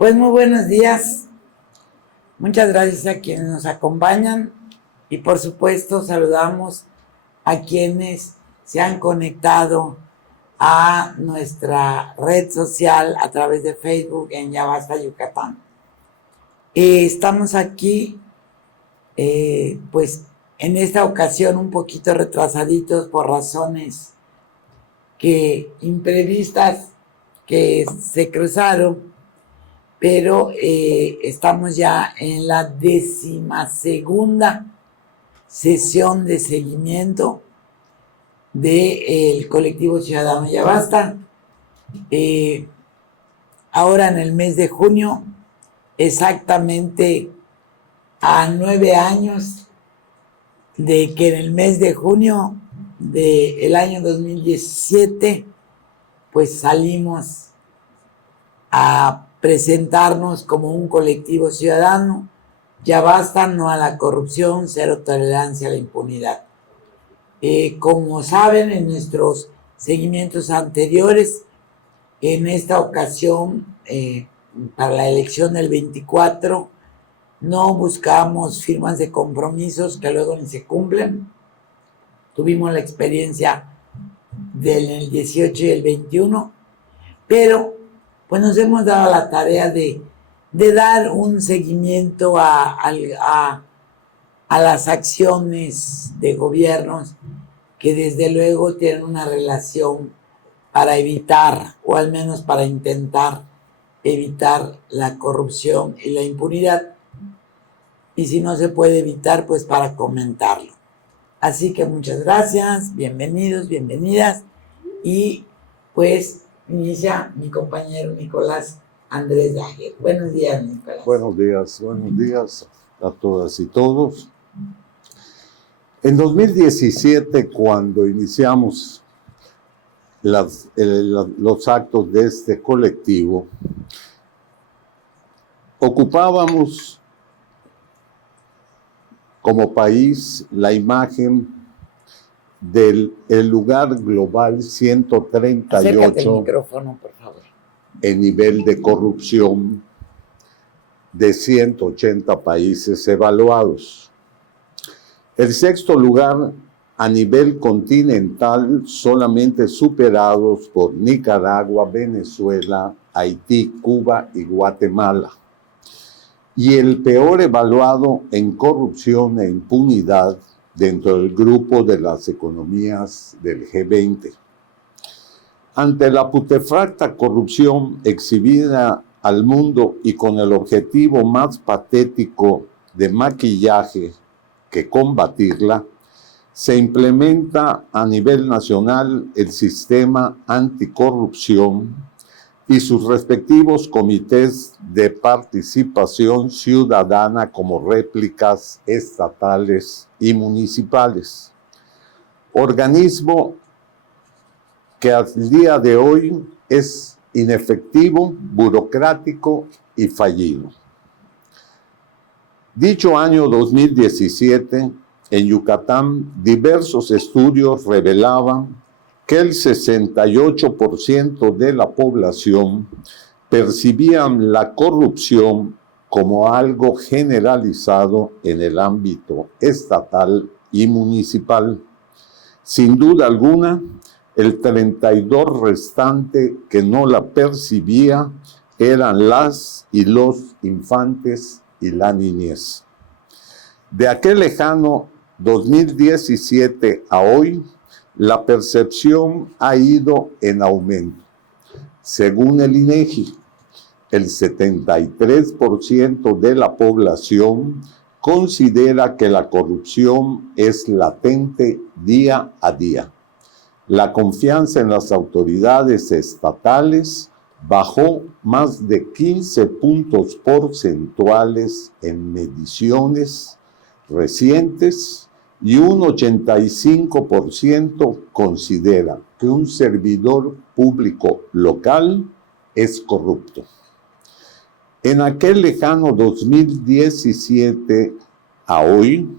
Pues muy buenos días. Muchas gracias a quienes nos acompañan y por supuesto saludamos a quienes se han conectado a nuestra red social a través de Facebook en Ya Basta Yucatán. Estamos aquí, pues en esta ocasión un poquito retrasaditos por razones imprevistas que se cruzaron, pero estamos ya en la 12ª sesión de seguimiento del colectivo Ciudadano Ya Basta. Ahora en el mes de junio, exactamente a 9 años de que en el mes de junio del año 2017, pues salimos a presentarnos como un colectivo ciudadano. Ya basta, no a la corrupción, cero tolerancia a la impunidad. Como saben, en nuestros seguimientos anteriores, en esta ocasión, para la elección del 24, no buscamos firmas de compromisos que luego ni se cumplen. Tuvimos la experiencia del 18 y el 21, pero pues nos hemos dado la tarea de dar un seguimiento a las acciones de gobiernos que desde luego tienen una relación para evitar, o al menos para intentar evitar la corrupción y la impunidad. Y si no se puede evitar, pues para comentarlo. Así que muchas gracias, bienvenidos, bienvenidas. Y pues inicia mi compañero Nicolás Andrés Dajer. Buenos días, Nicolás. Buenos días a todas y todos. En 2017, cuando iniciamos los actos de este colectivo, ocupábamos como país la imagen del lugar global 138. Acércate el micrófono, por favor. En nivel de corrupción de 180 países evaluados. El sexto lugar a nivel continental, solamente superados por Nicaragua, Venezuela, Haití, Cuba y Guatemala. Y el peor evaluado en corrupción e impunidad dentro del grupo de las economías del G20. Ante la putefacta corrupción exhibida al mundo y con el objetivo más patético de maquillaje que combatirla, se implementa a nivel nacional el sistema anticorrupción y sus respectivos comités de participación ciudadana como réplicas estatales y municipales. Organismo que al día de hoy es inefectivo, burocrático y fallido. Dicho año 2017, en Yucatán, diversos estudios revelaban que el 68% de la población percibían la corrupción como algo generalizado en el ámbito estatal y municipal. Sin duda alguna, el 32% restante que no la percibía eran las y los infantes y la niñez. De aquel lejano 2017 a hoy, la percepción ha ido en aumento. Según el INEGI, el 73% de la población considera que la corrupción es latente día a día. La confianza en las autoridades estatales bajó más de 15 puntos porcentuales en mediciones recientes y un 85% considera que un servidor público local es corrupto. En aquel lejano 2017 a hoy,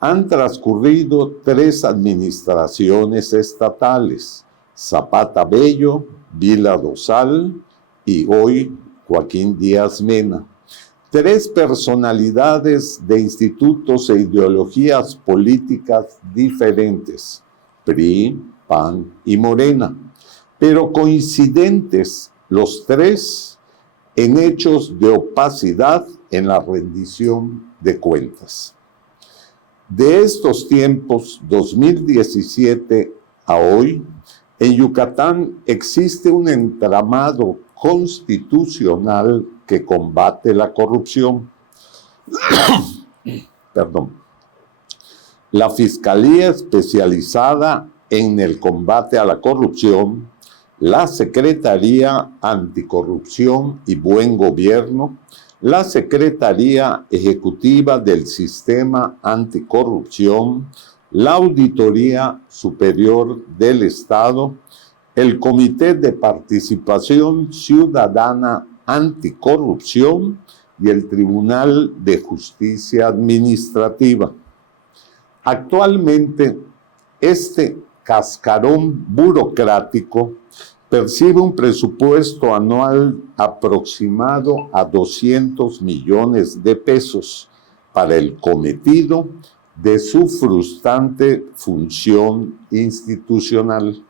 han transcurrido 3 administraciones estatales, Zapata Bello, Vila Dosal y hoy Joaquín Díaz Mena. 3 personalidades de institutos e ideologías políticas diferentes, PRI, PAN y Morena, pero coincidentes los 3 en hechos de opacidad en la rendición de cuentas. De estos tiempos, 2017 a hoy, en Yucatán existe un entramado constitucional que combate la corrupción. Perdón. La Fiscalía Especializada en el Combate a la Corrupción, la Secretaría Anticorrupción y Buen Gobierno, la Secretaría Ejecutiva del Sistema Anticorrupción, la Auditoría Superior del Estado, el Comité de Participación Ciudadana Anticorrupción y el Tribunal de Justicia Administrativa. Actualmente, este cascarón burocrático percibe un presupuesto anual aproximado a 200 millones de pesos para el cometido de su frustrante función institucional.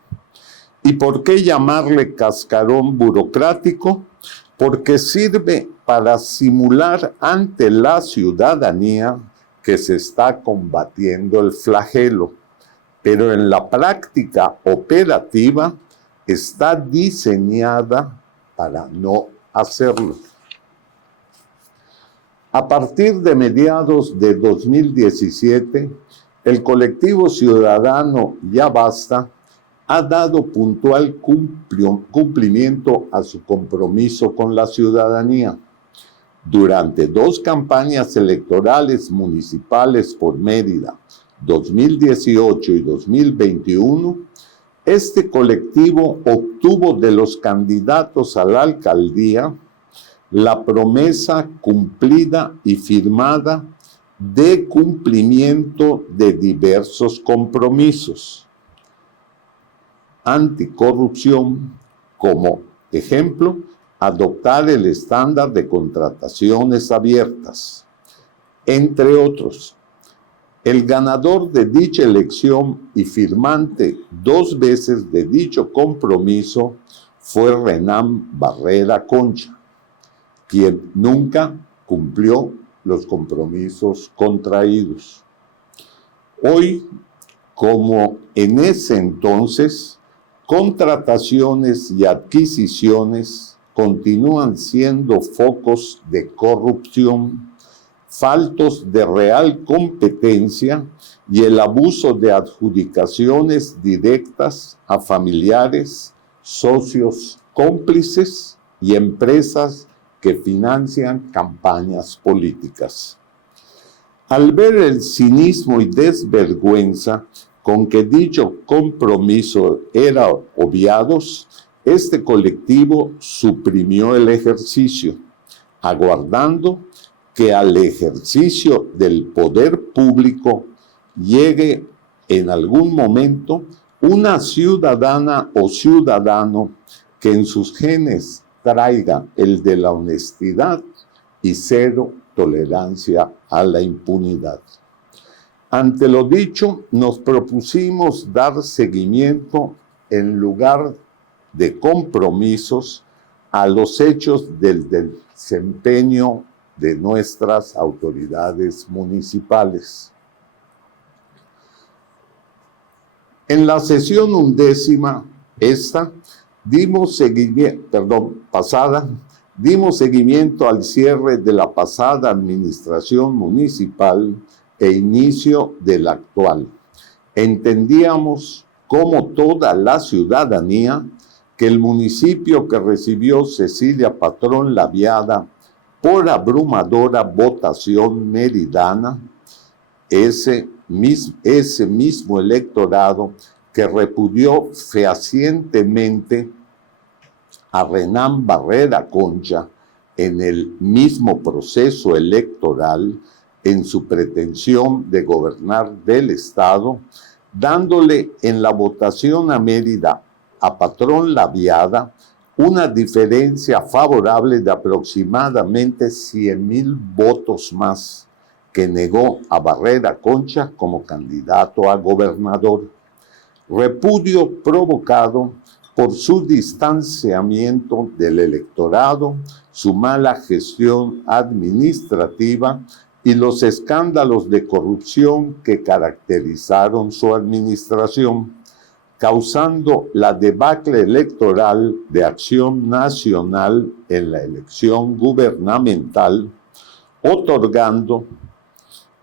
¿Y por qué llamarle cascarón burocrático? Porque sirve para simular ante la ciudadanía que se está combatiendo el flagelo, pero en la práctica operativa está diseñada para no hacerlo. A partir de mediados de 2017, el colectivo ciudadano Ya Basta ha dado puntual cumplimiento a su compromiso con la ciudadanía. Durante 2 campañas electorales municipales por Mérida, 2018 y 2021, este colectivo obtuvo de los candidatos a la alcaldía la promesa cumplida y firmada de cumplimiento de diversos compromisos. Anticorrupción, como ejemplo, adoptar el estándar de contrataciones abiertas, entre otros. El ganador de dicha elección y firmante 2 veces de dicho compromiso fue Renán Barrera Concha, quien nunca cumplió los compromisos contraídos. Hoy, como en ese entonces, contrataciones y adquisiciones continúan siendo focos de corrupción, faltos de real competencia y el abuso de adjudicaciones directas a familiares, socios cómplices y empresas que financian campañas políticas. Al ver el cinismo y desvergüenza con que dicho compromiso era obviados, este colectivo suprimió el ejercicio, aguardando que al ejercicio del poder público llegue en algún momento una ciudadana o ciudadano que en sus genes traiga el de la honestidad y 0 tolerancia a la impunidad. Ante lo dicho, nos propusimos dar seguimiento en lugar de compromisos a los hechos del desempeño de nuestras autoridades municipales. En la sesión 11ª, dimos seguimiento al cierre de la pasada administración municipal e inicio de la actual. Entendíamos, como toda la ciudadanía, que el municipio que recibió Cecilia Patrón Laviada por abrumadora votación meridana, ese mismo electorado que repudió fehacientemente a Renán Barrera Concha en el mismo proceso electoral en su pretensión de gobernar del Estado, dándole en la votación a Mérida a Patrón Laviada una diferencia favorable de aproximadamente 100,000 votos más, que negó a Barrera Concha como candidato a gobernador. Repudio provocado por su distanciamiento del electorado, su mala gestión administrativa y los escándalos de corrupción que caracterizaron su administración, causando la debacle electoral de Acción Nacional en la elección gubernamental, otorgando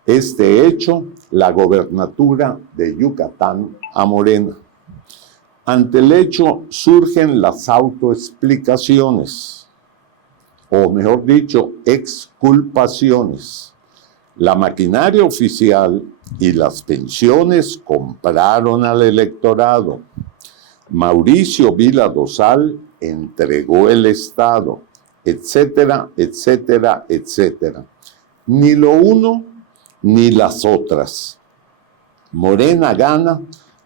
este hecho la gobernatura de Yucatán a Morena. Ante el hecho surgen las autoexplicaciones, o mejor dicho, exculpaciones. La maquinaria oficial y las pensiones compraron al electorado. Mauricio Vila Dosal entregó el Estado, etcétera, etcétera, etcétera. Ni lo uno ni las otras. Morena gana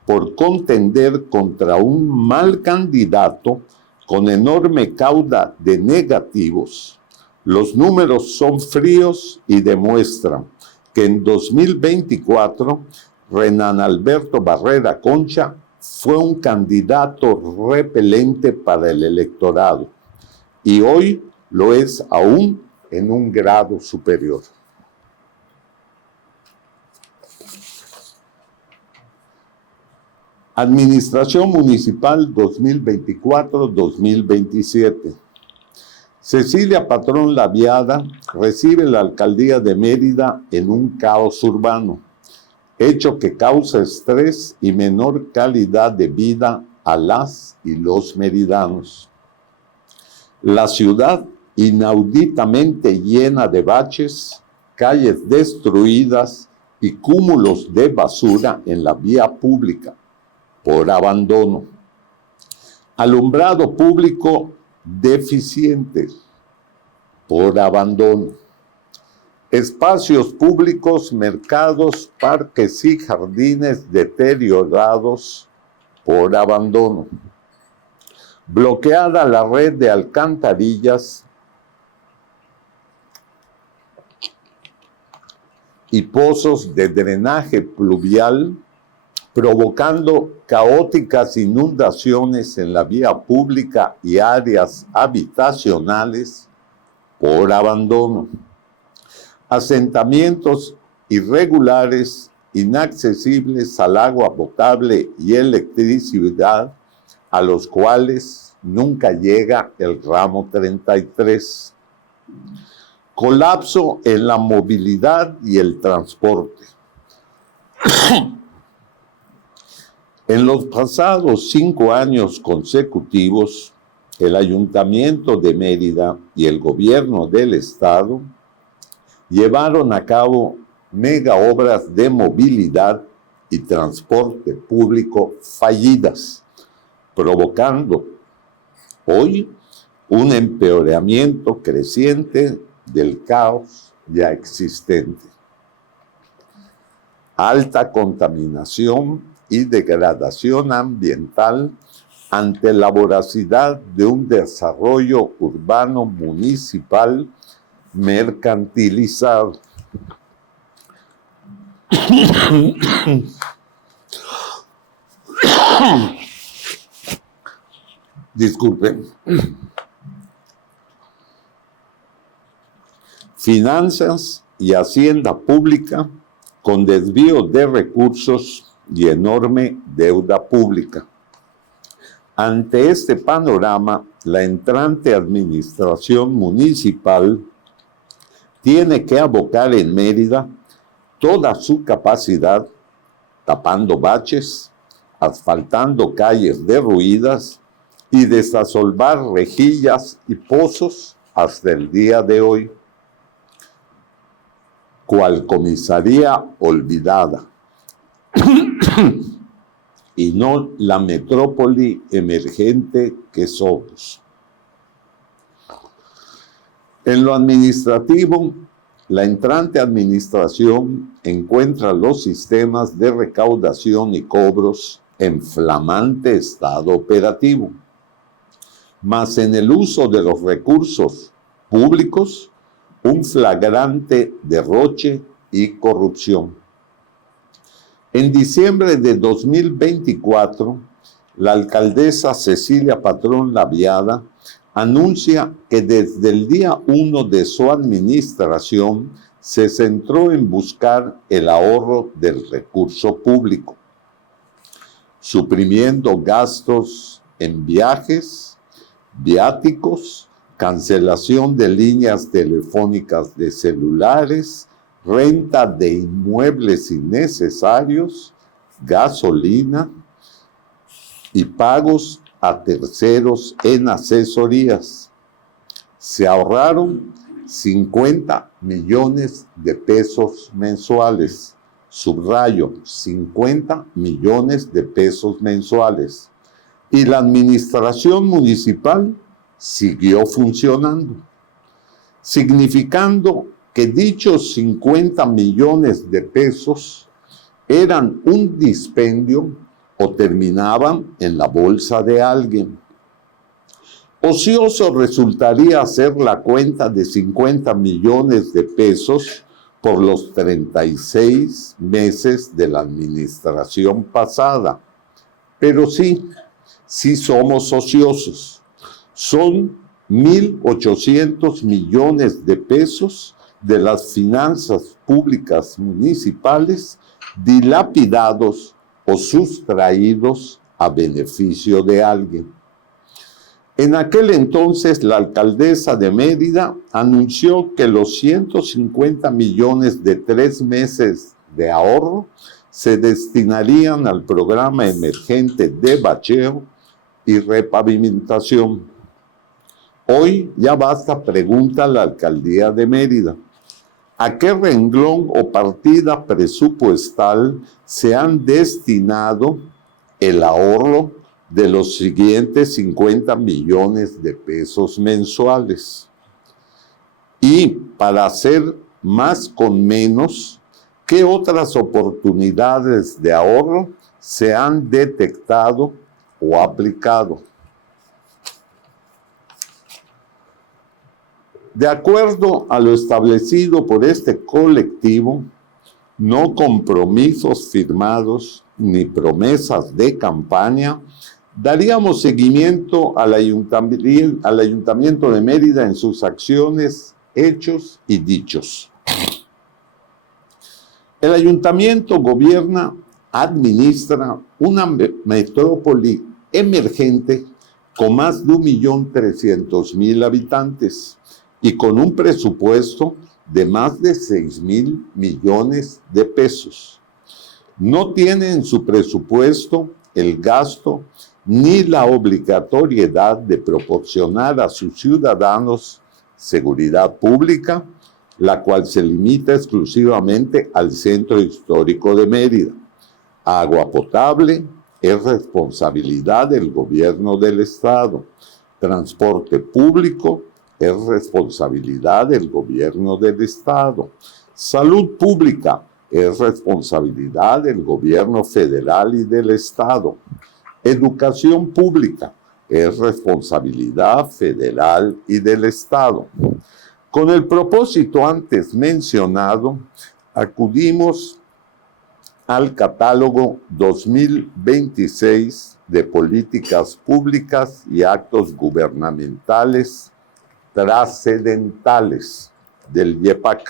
por contender contra un mal candidato con enorme cauda de negativos. Los números son fríos y demuestran que en 2024 Renan Alberto Barrera Concha fue un candidato repelente para el electorado y hoy lo es aún en un grado superior. Administración Municipal 2024-2027. Cecilia Patrón Laviada recibe la alcaldía de Mérida en un caos urbano, hecho que causa estrés y menor calidad de vida a las y los meridanos. La ciudad inauditamente llena de baches, calles destruidas y cúmulos de basura en la vía pública por abandono. Alumbrado público deficiente por abandono. Espacios públicos, mercados, parques y jardines deteriorados por abandono. Bloqueada la red de alcantarillas y pozos de drenaje pluvial, provocando caóticas inundaciones en la vía pública y áreas habitacionales por abandono. Asentamientos irregulares, inaccesibles al agua potable y electricidad, a los cuales nunca llega el ramo 33. Colapso en la movilidad y el transporte. En los pasados 5 años consecutivos, el Ayuntamiento de Mérida y el Gobierno del Estado llevaron a cabo mega obras de movilidad y transporte público fallidas, provocando hoy un empeoramiento creciente del caos ya existente. Alta contaminación y degradación ambiental ante la voracidad de un desarrollo urbano municipal mercantilizado. Disculpen. Finanzas y hacienda pública con desvío de recursos y enorme deuda pública. Ante este panorama, la entrante administración municipal tiene que abocar en Mérida toda su capacidad, tapando baches, asfaltando calles derruidas y desasolvar rejillas y pozos hasta el día de hoy. Cual comisaría olvidada y no la metrópoli emergente que somos. En lo administrativo, la entrante administración encuentra los sistemas de recaudación y cobros en flamante estado operativo. mas en el uso de los recursos públicos, un flagrante derroche y corrupción. En diciembre de 2024, la alcaldesa Cecilia Patrón Laviada anuncia que desde el día 1 de su administración se centró en buscar el ahorro del recurso público, suprimiendo gastos en viajes, viáticos, cancelación de líneas telefónicas de celulares, renta de inmuebles innecesarios, gasolina y pagos a terceros en asesorías. Se ahorraron 50 millones de pesos mensuales. Subrayo, 50 millones de pesos mensuales. Y la administración municipal siguió funcionando, significando que dichos 50 millones de pesos eran un dispendio o terminaban en la bolsa de alguien. Ocioso resultaría hacer la cuenta de 50 millones de pesos por los 36 meses de la administración pasada. Pero sí somos ociosos. Son 1.800 millones de pesos de las finanzas públicas municipales dilapidados o sustraídos a beneficio de alguien. En aquel entonces, la alcaldesa de Mérida anunció que los 150 millones de 3 meses de ahorro se destinarían al programa emergente de bacheo y repavimentación. Hoy ya basta pregunta a la alcaldía de Mérida. ¿A qué renglón o partida presupuestal se han destinado el ahorro de los siguientes 50 millones de pesos mensuales? Y para hacer más con menos, ¿qué otras oportunidades de ahorro se han detectado o aplicado? De acuerdo a lo establecido por este colectivo, no compromisos firmados ni promesas de campaña, daríamos seguimiento al Ayuntamiento de Mérida en sus acciones, hechos y dichos. El Ayuntamiento gobierna, administra una metrópoli emergente con más de 1.300.000 habitantes y con un presupuesto de más de 6.000 millones de pesos. No tiene en su presupuesto el gasto ni la obligatoriedad de proporcionar a sus ciudadanos seguridad pública, la cual se limita exclusivamente al centro histórico de Mérida. Agua potable es responsabilidad del gobierno del Estado. Transporte público es responsabilidad del gobierno del Estado. Salud pública es responsabilidad del gobierno federal y del Estado. Educación pública es responsabilidad federal y del Estado. Con el propósito antes mencionado, acudimos al catálogo 2026 de políticas públicas y actos gubernamentales trascendentales del IEPAC,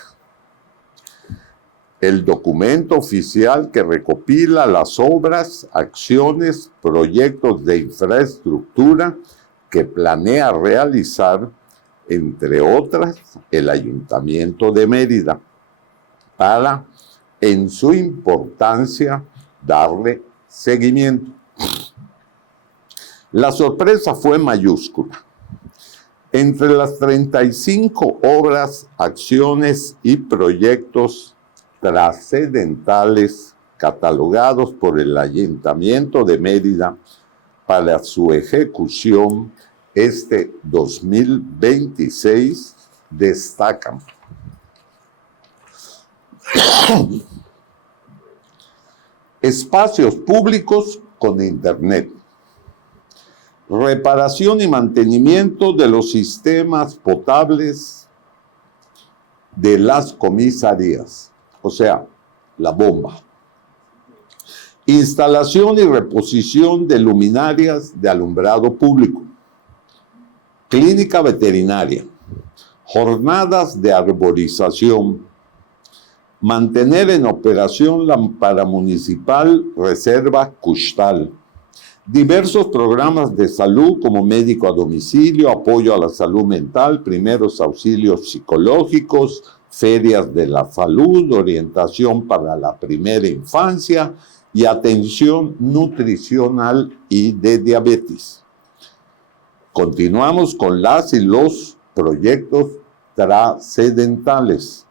el documento oficial que recopila las obras, acciones, proyectos de infraestructura que planea realizar, entre otras, el Ayuntamiento de Mérida, para, en su importancia, darle seguimiento. La sorpresa fue mayúscula. Entre las 35 obras, acciones y proyectos trascendentales catalogados por el Ayuntamiento de Mérida para su ejecución este 2026, destacan espacios públicos con internet, reparación y mantenimiento de los sistemas potables de las comisarías, o sea, la bomba. Instalación y reposición de luminarias de alumbrado público. Clínica veterinaria. Jornadas de arborización. Mantener en operación la paramunicipal Reserva Custal. Diversos programas de salud como médico a domicilio, apoyo a la salud mental, primeros auxilios psicológicos, ferias de la salud, orientación para la primera infancia y atención nutricional y de diabetes. Continuamos con las y los proyectos trascendentales.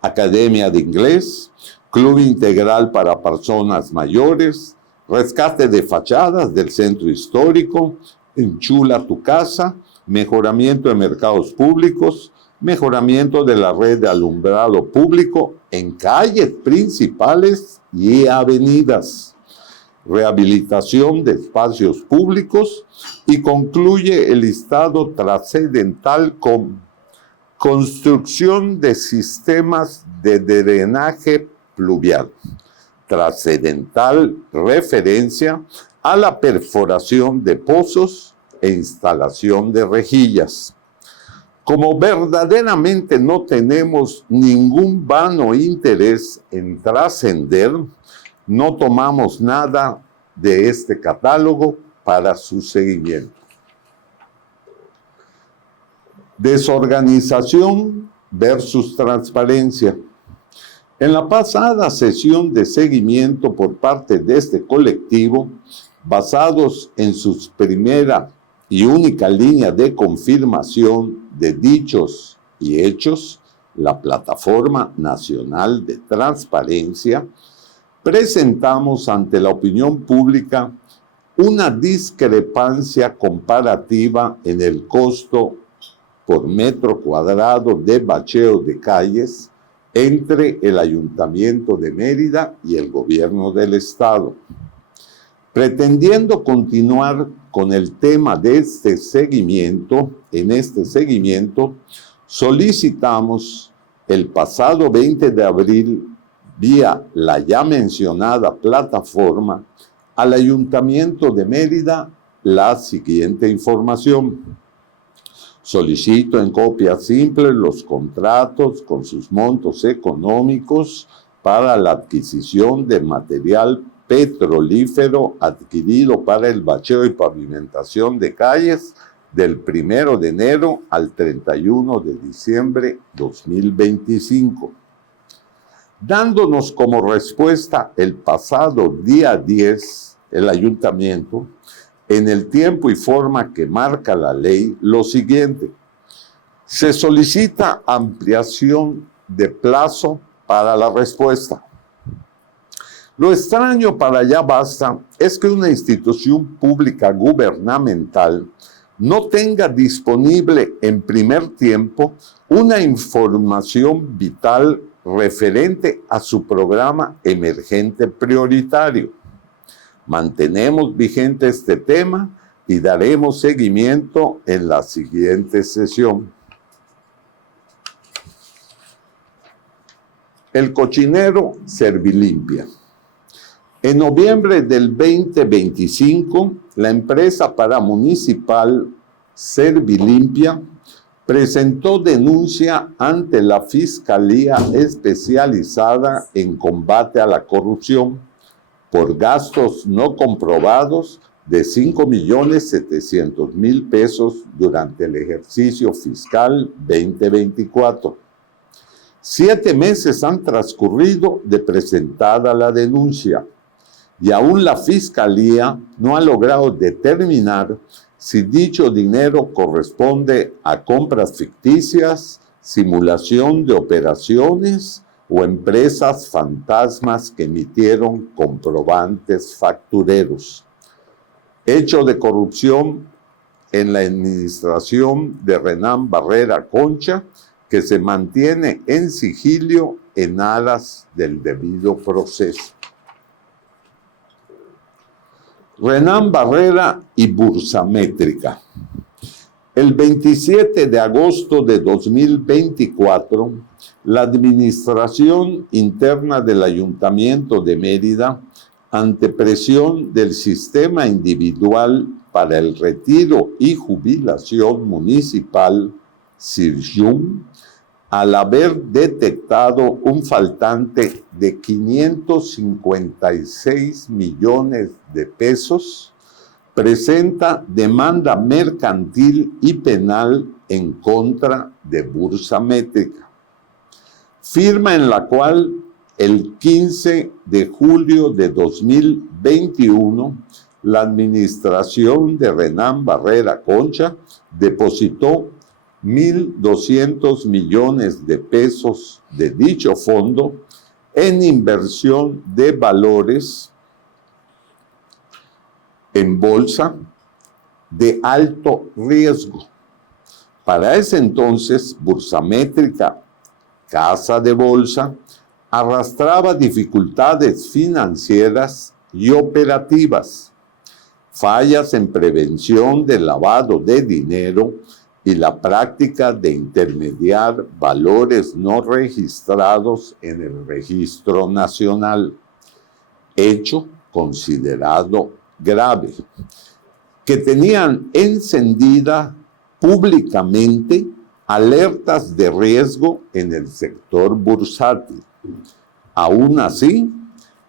Academia de Inglés, Club Integral para Personas Mayores, rescate de fachadas del centro histórico, enchula tu casa, mejoramiento de mercados públicos, mejoramiento de la red de alumbrado público en calles principales y avenidas, rehabilitación de espacios públicos y concluye el listado trascendental con construcción de sistemas de drenaje pluvial. Trascendental referencia a la perforación de pozos e instalación de rejillas. Como verdaderamente no tenemos ningún vano interés en trascender, no tomamos nada de este catálogo para su seguimiento. Desorganización versus transparencia. En la pasada sesión de seguimiento por parte de este colectivo, basados en su primera y única línea de confirmación de dichos y hechos, la Plataforma Nacional de Transparencia, presentamos ante la opinión pública una discrepancia comparativa en el costo por metro cuadrado de bacheo de calles entre el Ayuntamiento de Mérida y el Gobierno del Estado. Pretendiendo continuar con el tema de este seguimiento, solicitamos el pasado 20 de abril, vía la ya mencionada plataforma, al Ayuntamiento de Mérida la siguiente información. Solicito en copia simple los contratos con sus montos económicos para la adquisición de material petrolífero adquirido para el bacheo y pavimentación de calles del 1 de enero al 31 de diciembre 2025. Dándonos como respuesta el pasado día 10, el Ayuntamiento, en el tiempo y forma que marca la ley, lo siguiente: se solicita ampliación de plazo para la respuesta. Lo extraño para ya basta es que una institución pública gubernamental no tenga disponible en primer tiempo una información vital referente a su programa emergente prioritario. Mantenemos vigente este tema y daremos seguimiento en la siguiente sesión. El cochinero Servilimpia. En noviembre del 2025, la empresa paramunicipal Servilimpia presentó denuncia ante la Fiscalía Especializada en Combate a la Corrupción por gastos no comprobados de 5.700.000 pesos durante el ejercicio fiscal 2024. 7 meses han transcurrido de presentada la denuncia y aún la Fiscalía no ha logrado determinar si dicho dinero corresponde a compras ficticias, simulación de operaciones o empresas fantasmas que emitieron comprobantes factureros. Hecho de corrupción en la administración de Renán Barrera Concha, que se mantiene en sigilio en aras del debido proceso. Renan Barrera y Bursamétrica. El 27 de agosto de 2024, la Administración Interna del Ayuntamiento de Mérida, ante presión del Sistema Individual para el Retiro y Jubilación Municipal, SIRJUM, al haber detectado un faltante de 556 millones de pesos, presenta demanda mercantil y penal en contra de Bursamétrica, firma en la cual el 15 de julio de 2021 la administración de Renan Barrera Concha depositó 1.200 millones de pesos de dicho fondo en inversión de valores en bolsa de alto riesgo. Para ese entonces, Bursamétrica, casa de bolsa, arrastraba dificultades financieras y operativas, fallas en prevención del lavado de dinero y la práctica de intermediar valores no registrados en el Registro Nacional, hecho considerado grave, que tenían encendida públicamente alertas de riesgo en el sector bursátil. Aún así,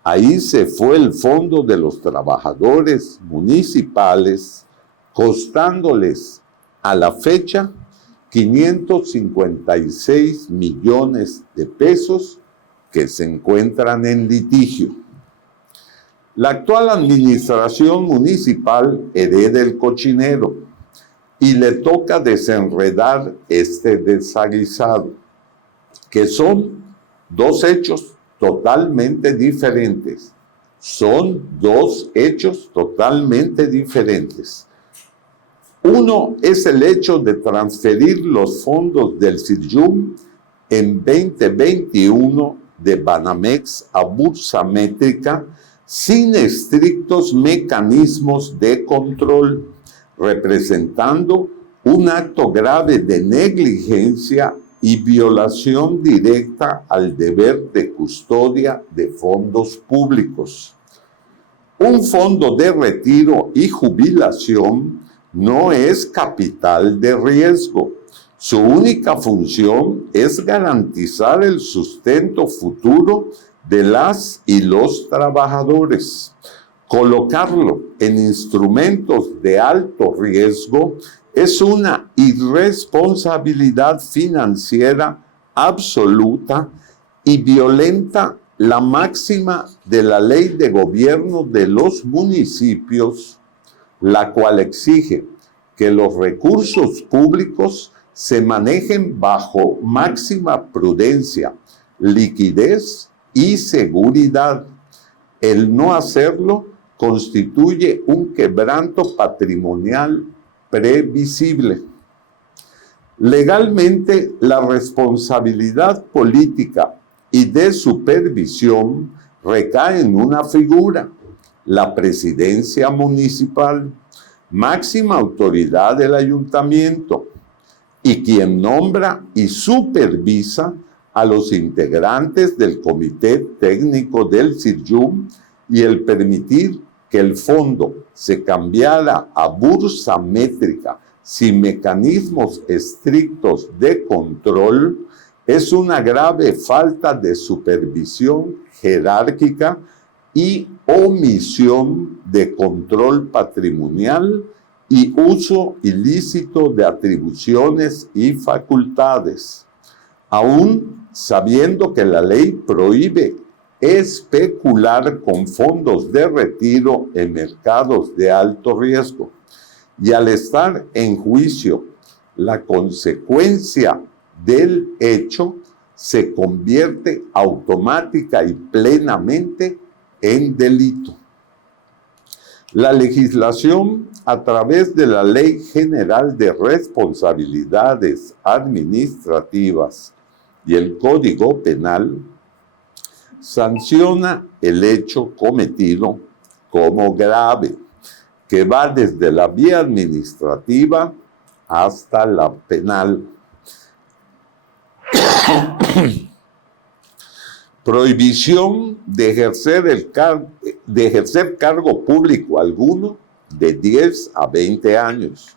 ahí se fue el fondo de los trabajadores municipales, costándoles a la fecha 556 millones de pesos que se encuentran en litigio. La actual administración municipal hereda el cochinero y le toca desenredar este desaguisado, que son dos hechos totalmente diferentes. Son dos hechos totalmente diferentes. Uno es el hecho de transferir los fondos del SIRJUM en 2021 de Banamex a Bursamétrica sin estrictos mecanismos de control, representando un acto grave de negligencia y violación directa al deber de custodia de fondos públicos. Un fondo de retiro y jubilación no es capital de riesgo. Su única función es garantizar el sustento futuro de las y los trabajadores. Colocarlo en instrumentos de alto riesgo es una irresponsabilidad financiera absoluta y violenta la máxima de la Ley de Gobierno de los Municipios, la cual exige que los recursos públicos se manejen bajo máxima prudencia, liquidez y seguridad. El no hacerlo constituye un quebranto patrimonial previsible. Legalmente, la responsabilidad política y de supervisión recae en una figura, la presidencia municipal, máxima autoridad del ayuntamiento, y quien nombra y supervisa a los integrantes del Comité Técnico del SIRJUM, y el permitir que el fondo se cambiara a Bursamétrica sin mecanismos estrictos de control es una grave falta de supervisión jerárquica y omisión de control patrimonial y uso ilícito de atribuciones y facultades, aún sabiendo que la ley prohíbe especular con fondos de retiro en mercados de alto riesgo. Y al estar en juicio, la consecuencia del hecho se convierte automática y plenamente en delito. La legislación, a través de la Ley General de Responsabilidades Administrativas y el Código Penal, sanciona el hecho cometido como grave, que va desde la vía administrativa hasta la penal. Prohibición de ejercer cargo público alguno de 10 a 20 años.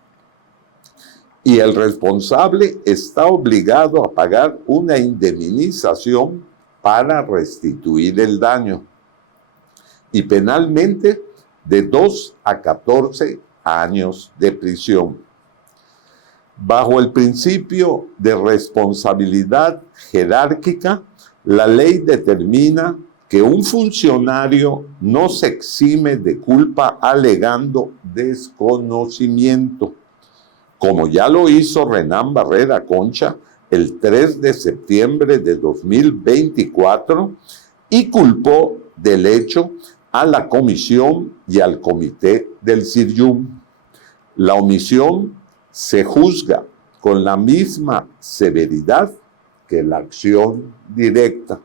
Y el responsable está obligado a pagar una indemnización para restituir el daño. Y penalmente de 2 a 14 años de prisión. Bajo el principio de responsabilidad jerárquica, la ley determina que un funcionario no se exime de culpa alegando desconocimiento, como ya lo hizo Renán Barrera Concha el 3 de septiembre de 2024 y culpó del hecho a la comisión y al comité del CIRYUM. La omisión se juzga con la misma severidad que la acción directa.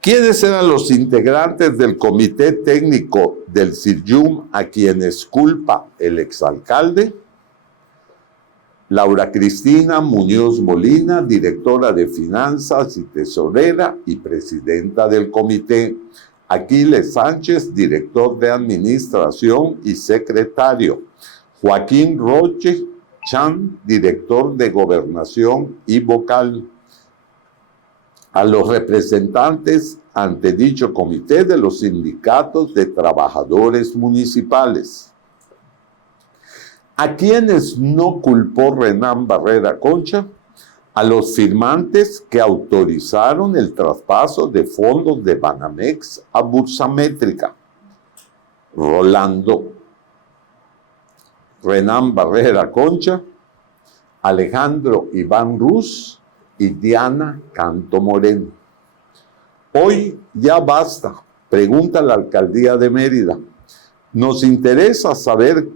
¿Quiénes eran los integrantes del comité técnico del CIRYUM a quienes culpa el exalcalde? Laura Cristina Muñoz Molina, directora de Finanzas y Tesorera y presidenta del comité. Aquiles Sánchez, director de Administración y secretario. Joaquín Roche Chan, director de Gobernación y vocal. A los representantes ante dicho comité de los sindicatos de trabajadores municipales. ¿A quienes no culpó Renán Barrera Concha? A los firmantes que autorizaron el traspaso de fondos de Banamex a Bursamétrica. Rolando Renán Barrera Concha, Alejandro Iván Ruz y Diana Canto Moreno. Hoy ya basta, pregunta la alcaldía de Mérida. Nos interesa saber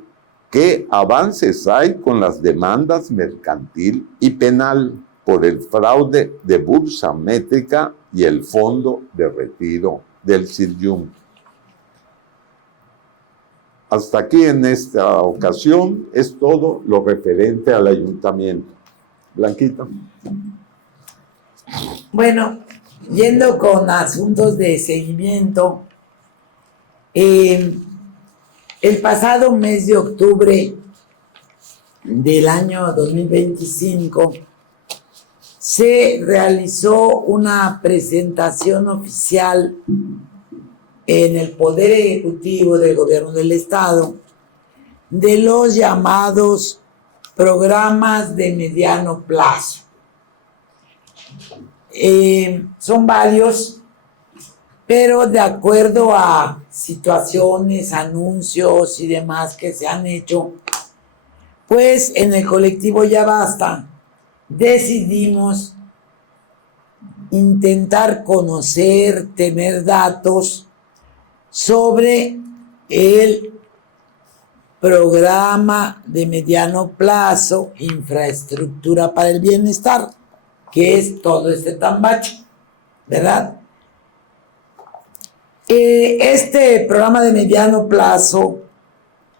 qué avances hay con las demandas mercantil y penal por el fraude de Bursamétrica y el fondo de retiro del CIRYUM. Hasta aquí en esta ocasión es todo lo referente al ayuntamiento. Blanquita. Bueno, yendo con asuntos de seguimiento, el pasado mes de octubre del año 2025 se realizó una presentación oficial en el Poder Ejecutivo del Gobierno del Estado de los llamados programas de mediano plazo. Son varios, pero de acuerdo a situaciones, anuncios y demás que se han hecho, pues en el colectivo Ya Basta decidimos intentar conocer, tener datos sobre el programa de mediano plazo, infraestructura para el bienestar, que es todo este tambacho, ¿verdad? Este programa de mediano plazo,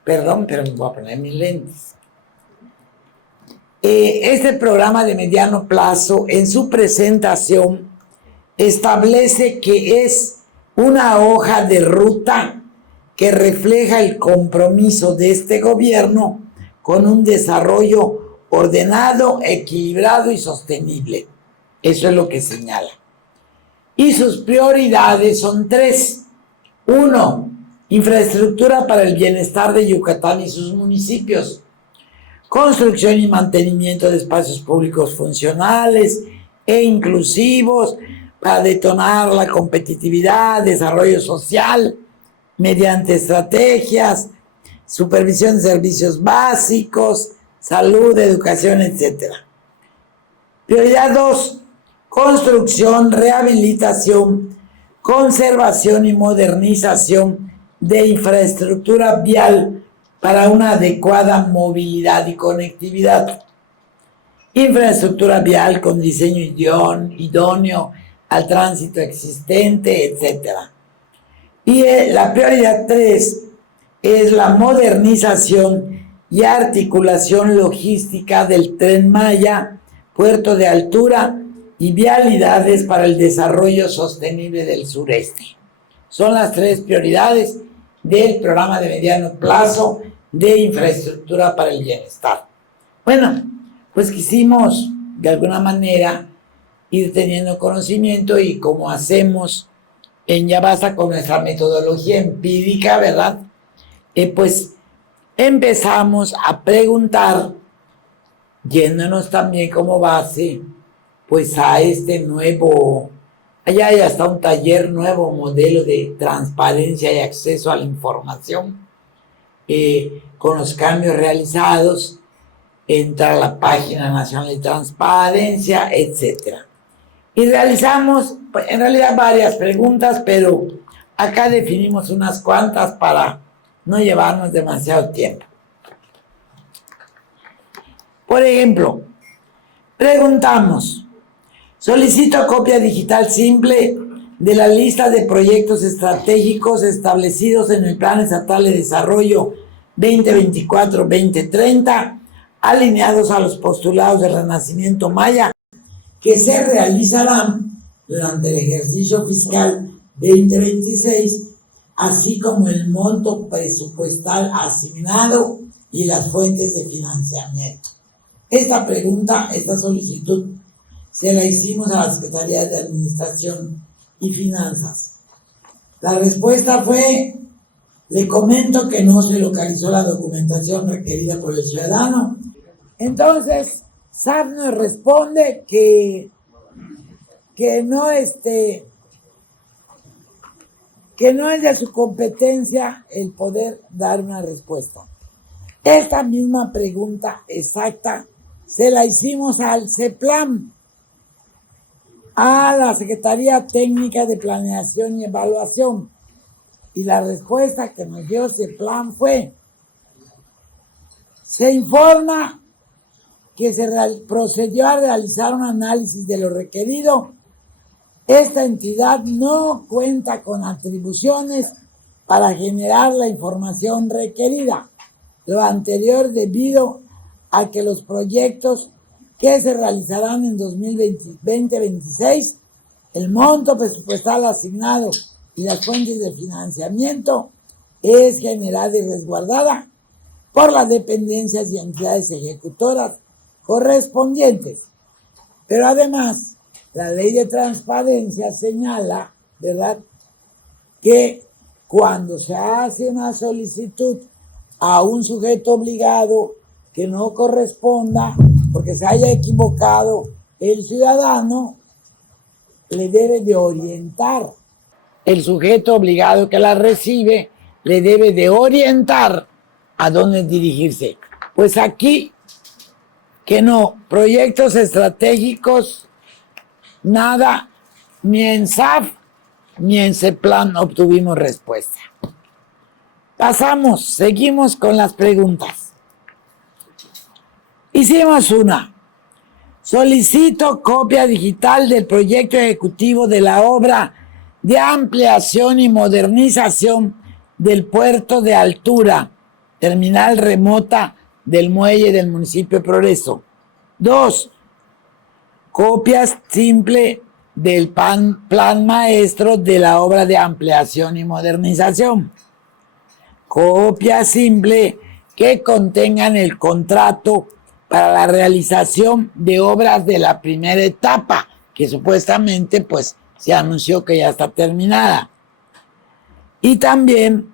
perdón, pero me voy a poner mis lentes. Este programa de mediano plazo, en su presentación, establece que es una hoja de ruta que refleja el compromiso de este gobierno con un desarrollo ordenado, equilibrado y sostenible. Eso es lo que señala. Y sus prioridades son 3. 1. Infraestructura para el bienestar de Yucatán y sus municipios. Construcción y mantenimiento de espacios públicos funcionales e inclusivos para detonar la competitividad, desarrollo social, mediante estrategias, supervisión de servicios básicos, salud, educación, etc. Prioridad 2. Construcción, rehabilitación, conservación y modernización de infraestructura vial para una adecuada movilidad y conectividad. Infraestructura vial con diseño idóneo al tránsito existente, etc. Y la prioridad 3 es la modernización y articulación logística del Tren Maya, puerto de altura y vialidades para el desarrollo sostenible del sureste. Son las 3 prioridades del programa de mediano plazo de infraestructura para el bienestar. Bueno, pues quisimos de alguna manera ir teniendo conocimiento y como hacemos en Yabasa con nuestra metodología empírica, ¿verdad? Pues empezamos a preguntar, yéndonos también como base, pues a este nuevo, allá hay hasta un taller nuevo, modelo de transparencia y acceso a la información, con los cambios realizados, entra a la página nacional de transparencia, etcétera. Y realizamos, pues, en realidad varias preguntas, pero acá definimos unas cuantas para no llevarnos demasiado tiempo. Por ejemplo, preguntamos, solicito copia digital simple de la lista de proyectos estratégicos establecidos en el Plan Estatal de Desarrollo 2024-2030, alineados a los postulados del Renacimiento Maya, que se realizarán durante el ejercicio fiscal 2026, así como el monto presupuestal asignado y las fuentes de financiamiento. Esta pregunta, esta solicitud, se la hicimos a la Secretaría de Administración y Finanzas. La respuesta fue, le comento que no se localizó la documentación requerida por el ciudadano. Entonces, SAF nos responde que no es de su competencia el poder dar una respuesta. Esta misma pregunta exacta se la hicimos al CEPLAN, a la Secretaría Técnica de Planeación y Evaluación, y la respuesta que nos dio CEPLAN fue: se informa que se procedió a realizar un análisis de lo requerido. Esta entidad no cuenta con atribuciones para generar la información requerida. Lo anterior debido a que los proyectos que se realizarán en 2026, el monto presupuestal asignado y las fuentes de financiamiento es generada y resguardada por las dependencias y entidades ejecutoras correspondientes. Pero además, la ley de transparencia señala, ¿verdad?, que cuando se hace una solicitud a un sujeto obligado que no corresponda, porque se haya equivocado, el ciudadano le debe de orientar. El sujeto obligado que la recibe le debe de orientar a dónde dirigirse. Pues aquí, que no, proyectos estratégicos, nada, ni en SAF ni en CEPLAN obtuvimos respuesta. Pasamos, seguimos con las preguntas. Hicimos una. Solicito copia digital del proyecto ejecutivo de la obra de ampliación y modernización del puerto de altura, terminal remota del muelle del municipio de Progreso. 2. Copias simple del plan maestro de la obra de ampliación y modernización. Copia simple que contengan el contrato para la realización de obras de la primera etapa, que supuestamente pues se anunció que ya está terminada. Y también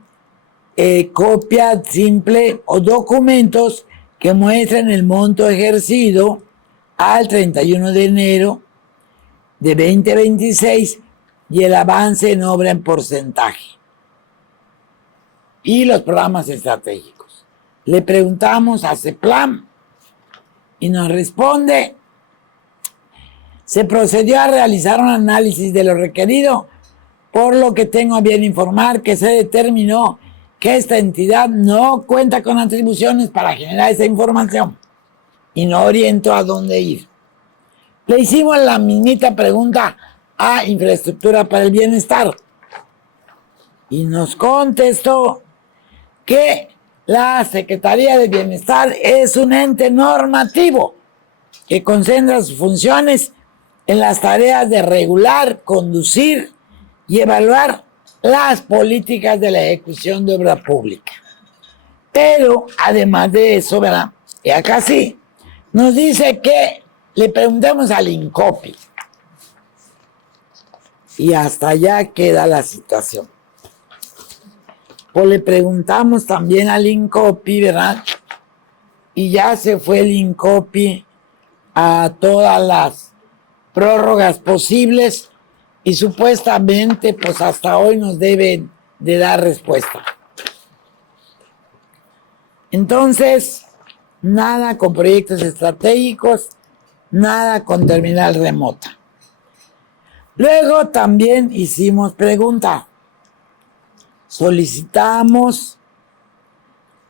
copia simple o documentos que muestren el monto ejercido al 31 de enero de 2026 y el avance en obra en porcentaje. Y los programas estratégicos. Le preguntamos a CEPLAN y nos responde: se procedió a realizar un análisis de lo requerido, por lo que tengo a bien informar que se determinó que esta entidad no cuenta con atribuciones para generar esa información y no orientó a dónde ir. Le hicimos la mismita pregunta a Infraestructura para el Bienestar. Y nos contestó que la Secretaría de Bienestar es un ente normativo que concentra sus funciones en las tareas de regular, conducir y evaluar las políticas de la ejecución de obra pública. Pero además de eso, ¿verdad? Y acá sí, nos dice que le preguntemos al INCOPI. Y hasta allá queda la situación. Pues le preguntamos también al INCOPI, ¿verdad? Y ya se fue el INCOPI a todas las prórrogas posibles y supuestamente pues hasta hoy nos deben de dar respuesta. Entonces, nada con proyectos estratégicos, nada con terminal remota. Luego también hicimos pregunta. Solicitamos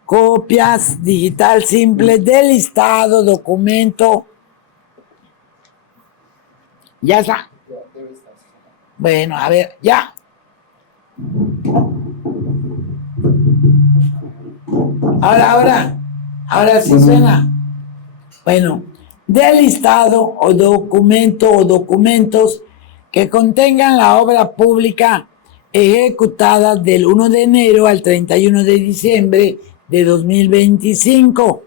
copias digital simple del listado, documento. ¿Ya está? Bueno, a ver, ya. Ahora sí suena. Bueno, del listado o documento o documentos que contengan la obra pública ejecutada del 1 de enero al 31 de diciembre de 2025.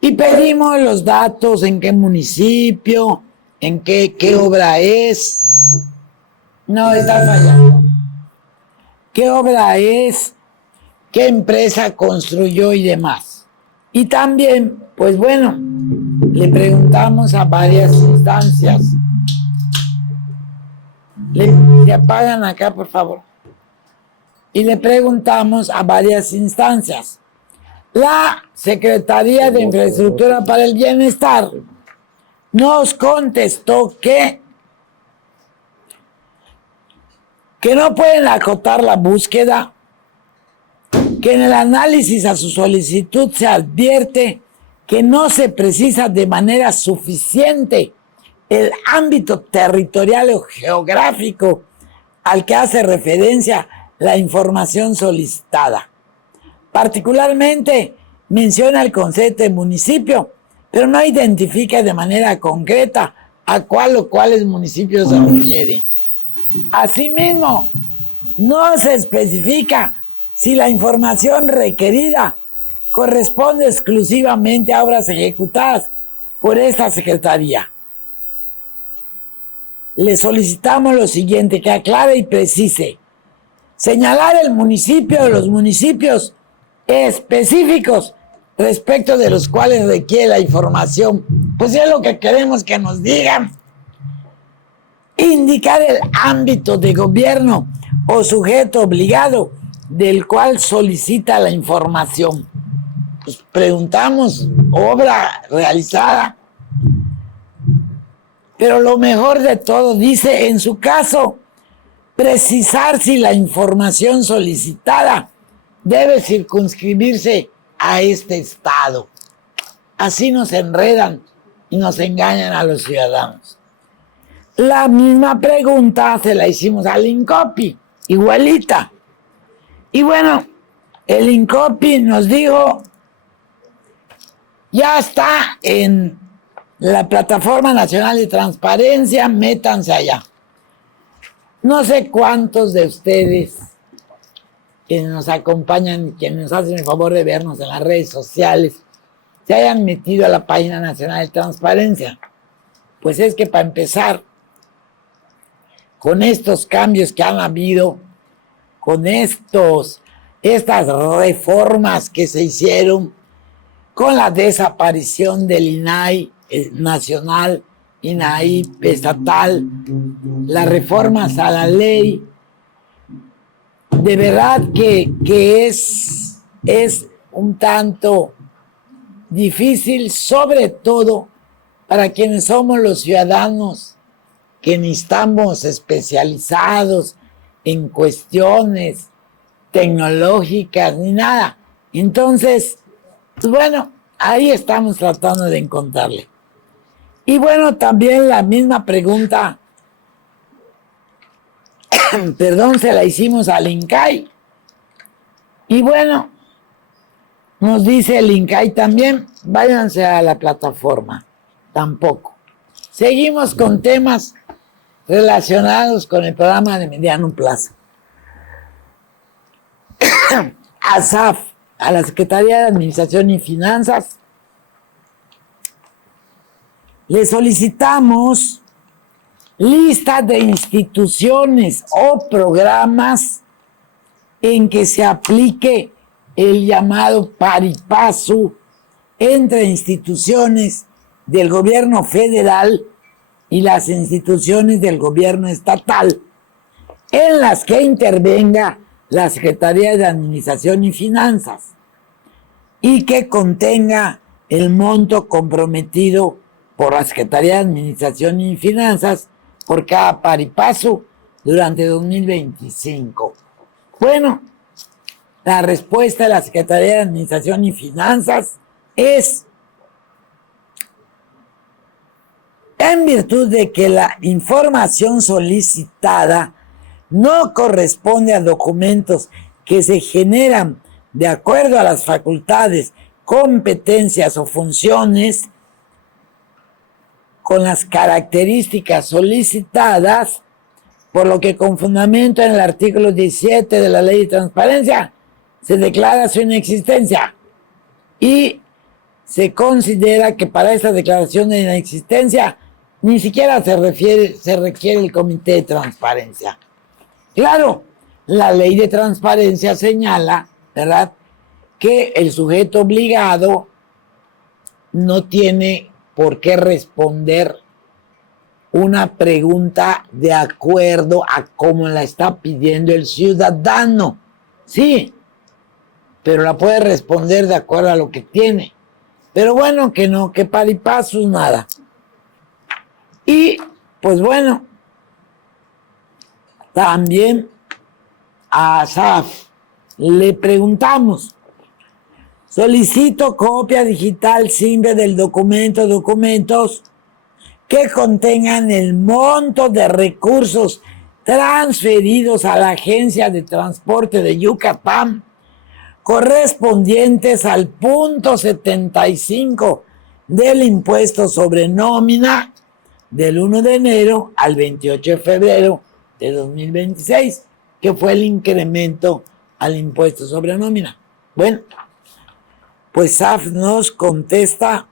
Y pedimos los datos, en qué municipio, en qué obra es. No, está fallando. ¿Qué obra es? ¿Qué empresa construyó y demás? Y también, pues bueno, le preguntamos a varias instancias. Se apagan acá, por favor. Y le preguntamos a varias instancias. La Secretaría de Infraestructura para el Bienestar nos contestó que no pueden acotar la búsqueda, que en el análisis a su solicitud se advierte que no se precisa de manera suficiente el ámbito territorial o geográfico al que hace referencia la información solicitada. Particularmente menciona el concepto de municipio, pero no identifica de manera concreta a cuál o cuáles municipios se refiere. Asimismo, no se especifica si la información requerida corresponde exclusivamente a obras ejecutadas por esta Secretaría. Le solicitamos lo siguiente, que aclare y precise. Señalar el municipio o los municipios específicos respecto de los cuales requiere la información. Pues es lo que queremos que nos digan. Indicar el ámbito de gobierno o sujeto obligado del cual solicita la información. Pues preguntamos, obra realizada. Pero lo mejor de todo, dice, en su caso, precisar si la información solicitada debe circunscribirse a este estado. Así nos enredan y nos engañan a los ciudadanos. La misma pregunta se la hicimos al INCOPI, igualita. Y bueno, el INCOPI nos dijo, ya está en la Plataforma Nacional de Transparencia, métanse allá. No sé cuántos de ustedes quienes nos acompañan, quienes nos hacen el favor de vernos en las redes sociales, se hayan metido a la página nacional de transparencia. Pues es que para empezar, con estos cambios que han habido, con estas reformas que se hicieron, con la desaparición del INAI nacional, INAI estatal, las reformas a la ley, de verdad que es un tanto difícil, sobre todo para quienes somos los ciudadanos que ni estamos especializados en cuestiones tecnológicas ni nada. Entonces, pues bueno, ahí estamos tratando de encontrarle. Y bueno, también la misma pregunta perdón, se la hicimos al INCAI. Y bueno, nos dice el INCAI también, váyanse a la plataforma. Tampoco. Seguimos con temas relacionados con el programa de mediano plazo. A SAF, a la Secretaría de Administración y Finanzas, le solicitamos listas de instituciones o programas en que se aplique el llamado pari passu entre instituciones del gobierno federal y las instituciones del gobierno estatal, en las que intervenga la Secretaría de Administración y Finanzas y que contenga el monto comprometido por la Secretaría de Administración y Finanzas por cada pari passu durante 2025. Bueno, la respuesta de la Secretaría de Administración y Finanzas es: en virtud de que la información solicitada no corresponde a documentos que se generan de acuerdo a las facultades, competencias o funciones con las características solicitadas, por lo que con fundamento en el artículo 17 de la Ley de Transparencia se declara su inexistencia y se considera que para esta declaración de inexistencia ni siquiera se requiere el Comité de Transparencia. Claro, la Ley de Transparencia señala, ¿verdad?, que el sujeto obligado no tiene por qué responder una pregunta de acuerdo a cómo la está pidiendo el ciudadano. Sí, pero la puede responder de acuerdo a lo que tiene. Pero bueno, que no, que pari passu, nada. Y, pues bueno, también a SAF le preguntamos: solicito copia digital simple del documentos que contengan el monto de recursos transferidos a la Agencia de Transporte de Yucatán correspondientes al punto 75 del impuesto sobre nómina del 1 de enero al 28 de febrero de 2026, que fue el incremento al impuesto sobre nómina. Bueno, pues SAF nos contesta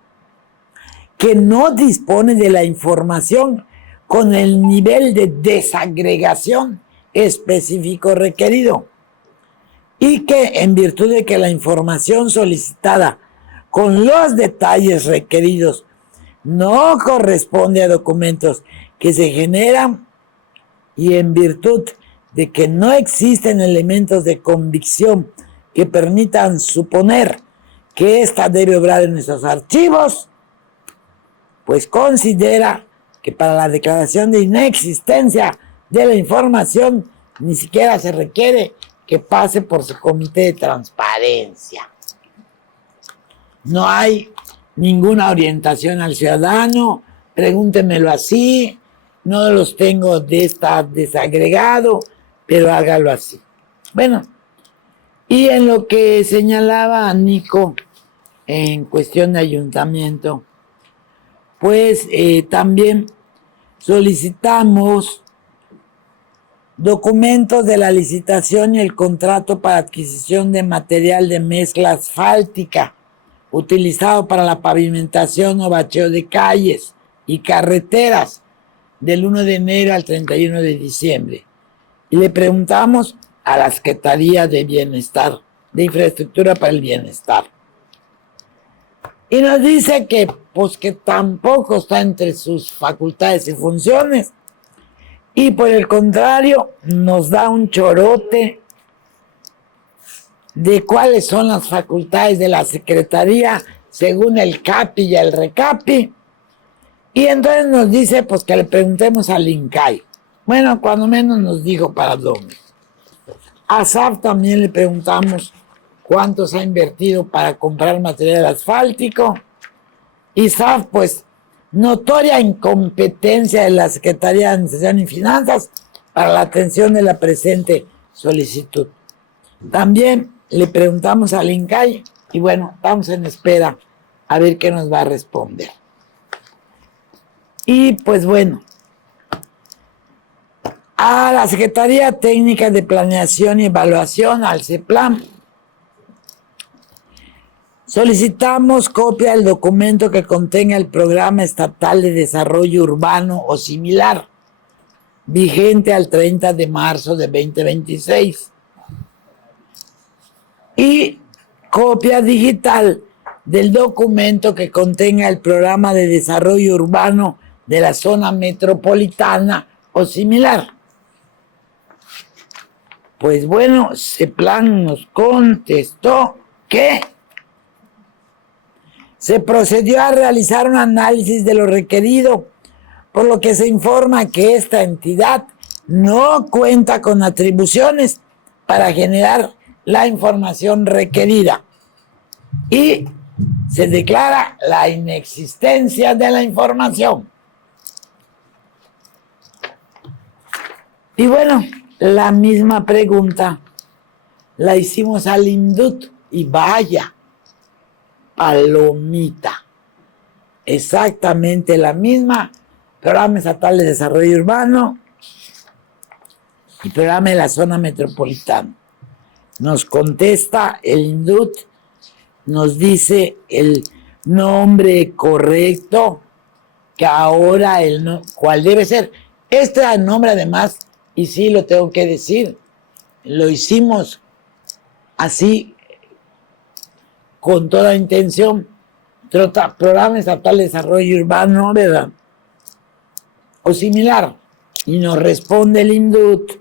que no dispone de la información con el nivel de desagregación específico requerido y que en virtud de que la información solicitada con los detalles requeridos no corresponde a documentos que se generan y en virtud de que no existen elementos de convicción que permitan suponer que ésta debe obrar en nuestros archivos, pues considera que para la declaración de inexistencia de la información ni siquiera se requiere que pase por su comité de transparencia. No hay ninguna orientación al ciudadano, pregúntemelo así, no los tengo desagregado, pero hágalo así. Bueno, y en lo que señalaba Nico en cuestión de ayuntamiento, pues también solicitamos documentos de la licitación y el contrato para adquisición de material de mezcla asfáltica utilizado para la pavimentación o bacheo de calles y carreteras del 1 de enero al 31 de diciembre. Y le preguntamos a la Secretaría de Bienestar, de Infraestructura para el Bienestar. Y nos dice que, pues, que tampoco está entre sus facultades y funciones. Y por el contrario, nos da un chorote de cuáles son las facultades de la Secretaría según el CAPI y el RECAPI. Y entonces nos dice, pues, que le preguntemos al INCAI. Bueno, cuando menos nos dijo para dónde. A SAF también le preguntamos cuánto se ha invertido para comprar material asfáltico. Y SAF, pues, notoria incompetencia de la Secretaría de Administración y Finanzas, para la atención de la presente solicitud. También le preguntamos al INCAI y bueno, estamos en espera a ver qué nos va a responder. Y pues bueno, a la Secretaría Técnica de Planeación y Evaluación, al CEPLAN, solicitamos copia del documento que contenga el Programa Estatal de Desarrollo Urbano o similar, vigente al 30 de marzo de 2026. Y copia digital del documento que contenga el Programa de Desarrollo Urbano de la Zona Metropolitana o similar. Pues bueno, CEPLAN nos contestó que se procedió a realizar un análisis de lo requerido, por lo que se informa que esta entidad no cuenta con atribuciones para generar la información requerida y se declara la inexistencia de la información. Y bueno, la misma pregunta la hicimos al INDUT y vaya, palomita, exactamente la misma, Programa Estatal de Desarrollo Urbano y Programa de la Zona Metropolitana. Nos contesta el INDUT, nos dice el nombre correcto, que ahora cuál debe ser. Este es el nombre además, y sí lo tengo que decir, lo hicimos así, con toda intención, Programa Estatal de Desarrollo Urbano, ¿verdad? O similar. Y nos responde el INDUT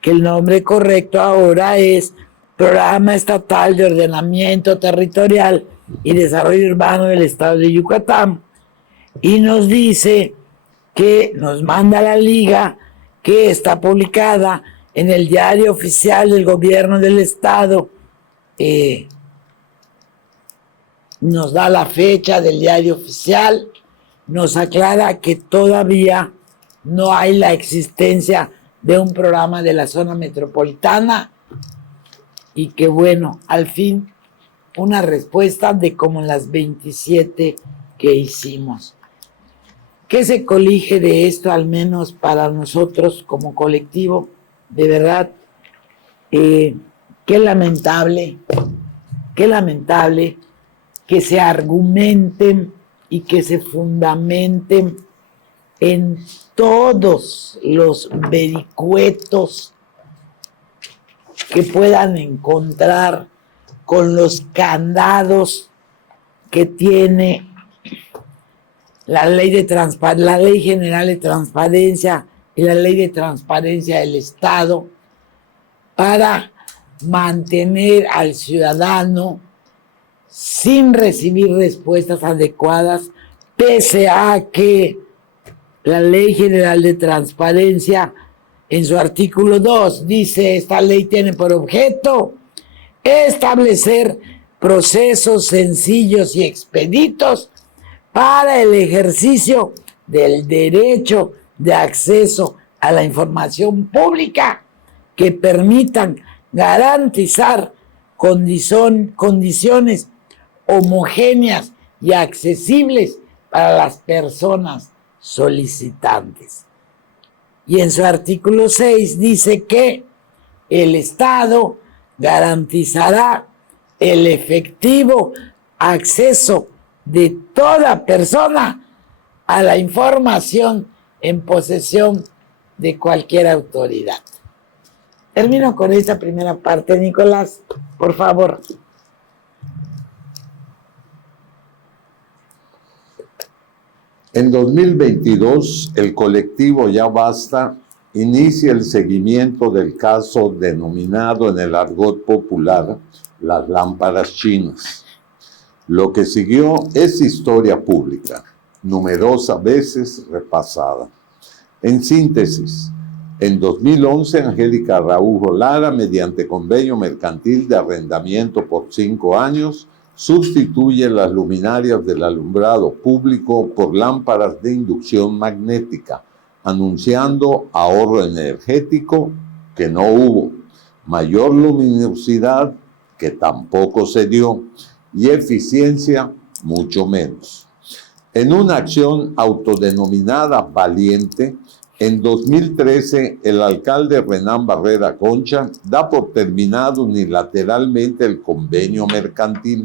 que el nombre correcto ahora es Programa Estatal de Ordenamiento Territorial y Desarrollo Urbano del Estado de Yucatán. Y nos dice que nos manda la liga que está publicada en el Diario Oficial del Gobierno del Estado. Nos da la fecha del Diario Oficial, nos aclara que todavía no hay la existencia de un programa de la zona metropolitana y que bueno, al fin una respuesta de como las 27 que hicimos. ¿Qué se colige de esto, al menos para nosotros como colectivo? De verdad, qué lamentable que se argumenten y que se fundamenten en todos los vericuetos que puedan encontrar con los candados que tiene la Ley General de Transparencia y la Ley de Transparencia del Estado para mantener al ciudadano sin recibir respuestas adecuadas, pese a que la Ley General de Transparencia, en su artículo 2, dice: esta ley tiene por objeto establecer procesos sencillos y expeditos para el ejercicio del derecho de acceso a la información pública que permitan garantizar condiciones homogéneas y accesibles para las personas solicitantes. Y en su artículo 6 dice que el Estado garantizará el efectivo acceso de toda persona a la información en posesión de cualquier autoridad. Termino con esta primera parte, Nicolás, por favor. En 2022, el colectivo Ya Basta inicia el seguimiento del caso denominado en el argot popular las lámparas chinas. Lo que siguió es historia pública, numerosas veces repasada. En síntesis, en 2011, Angélica Araujo Lara, mediante convenio mercantil de arrendamiento por 5 años, sustituye las luminarias del alumbrado público por lámparas de inducción magnética, anunciando ahorro energético, que no hubo, mayor luminosidad, que tampoco se dio, y eficiencia, mucho menos. En una acción autodenominada valiente, en 2013, el alcalde Renán Barrera Concha da por terminado unilateralmente el convenio mercantil,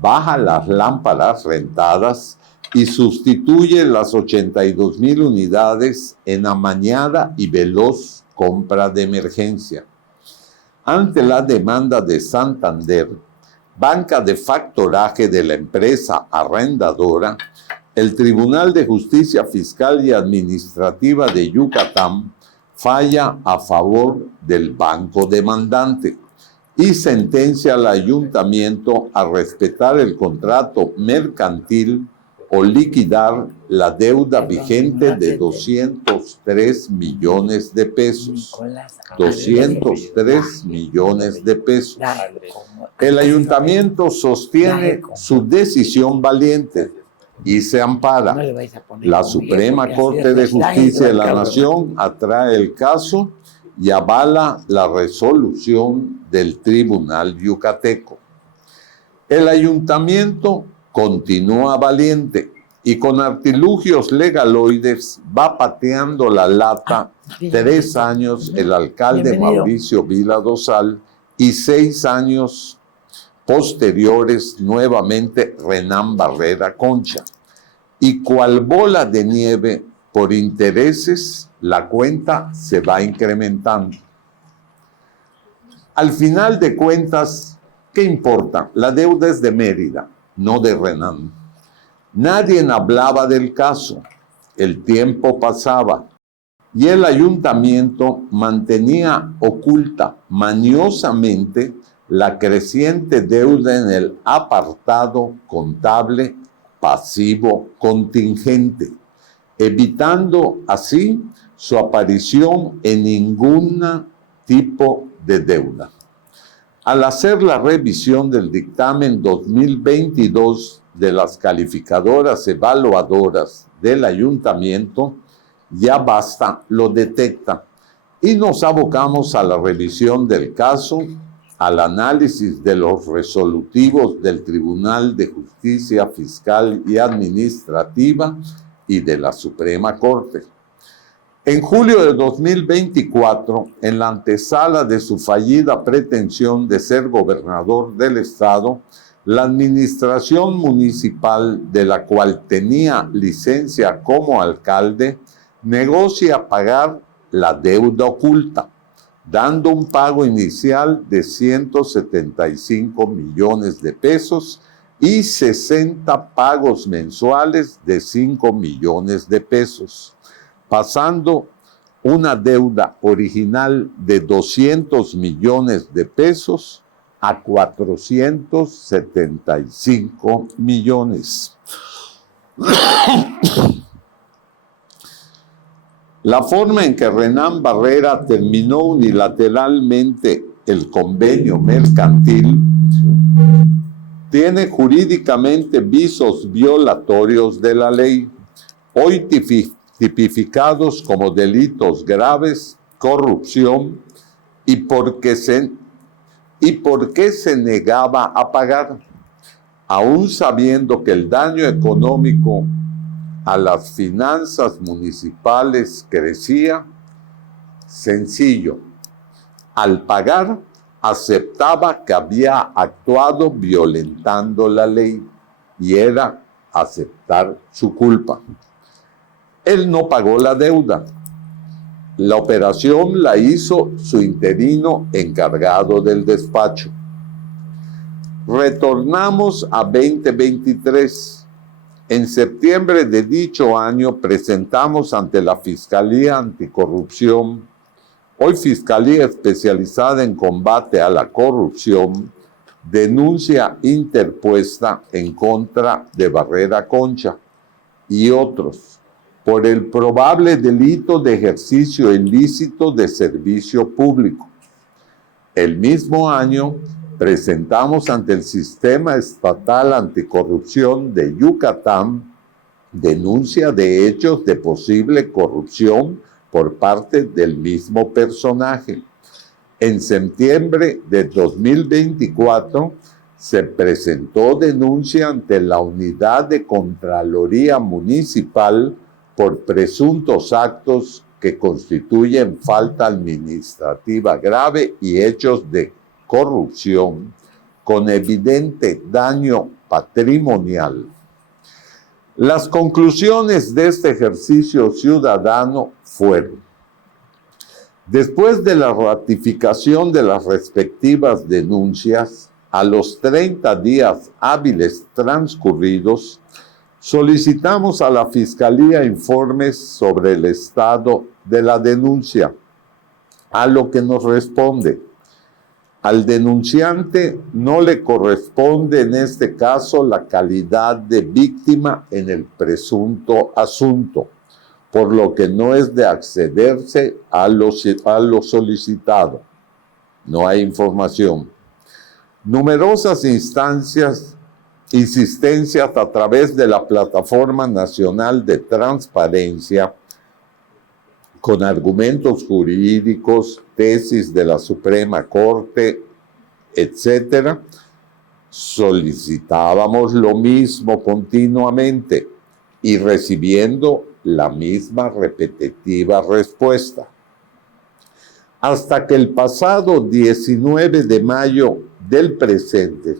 baja las lámparas rentadas y sustituye las 82,000 unidades en amañada y veloz compra de emergencia. Ante la demanda de Santander, banca de factoraje de la empresa arrendadora, el Tribunal de Justicia Fiscal y Administrativa de Yucatán falla a favor del banco demandante y sentencia al ayuntamiento a respetar el contrato mercantil o liquidar la deuda vigente de 203 millones de pesos. 203 millones de pesos. El ayuntamiento sostiene su decisión valiente y se ampara. La Suprema Corte de Justicia de la Nación atrae el caso y avala la resolución del Tribunal Yucateco. El ayuntamiento continúa valiente y con artilugios legaloides va pateando la lata 3 años el alcalde Mauricio Vila Dosal y 6 años posteriores nuevamente Renán Barrera Concha. Y cual bola de nieve por intereses, la cuenta se va incrementando. Al final de cuentas, ¿qué importa? La deuda es de Mérida, no de Renán. Nadie hablaba del caso. El tiempo pasaba y el ayuntamiento mantenía oculta mañosamente la creciente deuda en el apartado contable pasivo contingente, evitando así su aparición en ningún tipo de deuda. Al hacer la revisión del dictamen 2022 de las calificadoras evaluadoras del ayuntamiento, ya basta, lo detecta, y nos abocamos a la revisión del caso, al análisis de los resolutivos del Tribunal de Justicia Fiscal y Administrativa y de la Suprema Corte. En julio de 2024, en la antesala de su fallida pretensión de ser gobernador del estado, la administración municipal, de la cual tenía licencia como alcalde, negocia pagar la deuda oculta, dando un pago inicial de 175 millones de pesos y 60 pagos mensuales de 5 millones de pesos, pasando una deuda original de 200 millones de pesos a 475 millones. La forma en que Renán Barrera terminó unilateralmente el convenio mercantil tiene jurídicamente visos violatorios de la ley, hoy tipificados como delitos graves, corrupción, y por qué se negaba a pagar, aún sabiendo que el daño económico a las finanzas municipales crecía. Sencillo, al pagar aceptaba que había actuado violentando la ley y era aceptar su culpa. Él no pagó la deuda. La operación la hizo su interino encargado del despacho. Retornamos a 2023. En septiembre de dicho año presentamos ante la Fiscalía Anticorrupción, hoy Fiscalía Especializada en Combate a la Corrupción, denuncia interpuesta en contra de Barrera Concha y otros por el probable delito de ejercicio ilícito de servicio público. El mismo año presentamos ante el Sistema Estatal Anticorrupción de Yucatán denuncia de hechos de posible corrupción por parte del mismo personaje. En septiembre de 2024 se presentó denuncia ante la Unidad de Contraloría Municipal por presuntos actos que constituyen falta administrativa grave y hechos de corrupción con evidente daño patrimonial. Las conclusiones de este ejercicio ciudadano fueron: después de la ratificación de las respectivas denuncias, a los 30 días hábiles transcurridos, solicitamos a la Fiscalía informes sobre el estado de la denuncia, a lo que nos responde: al denunciante no le corresponde en este caso la calidad de víctima en el presunto asunto, por lo que no es de accederse a lo solicitado. No hay información. Numerosas insistencias a través de la Plataforma Nacional de Transparencia, con argumentos jurídicos, tesis de la Suprema Corte, etc., solicitábamos lo mismo continuamente y recibiendo la misma repetitiva respuesta. Hasta que el pasado 19 de mayo del presente,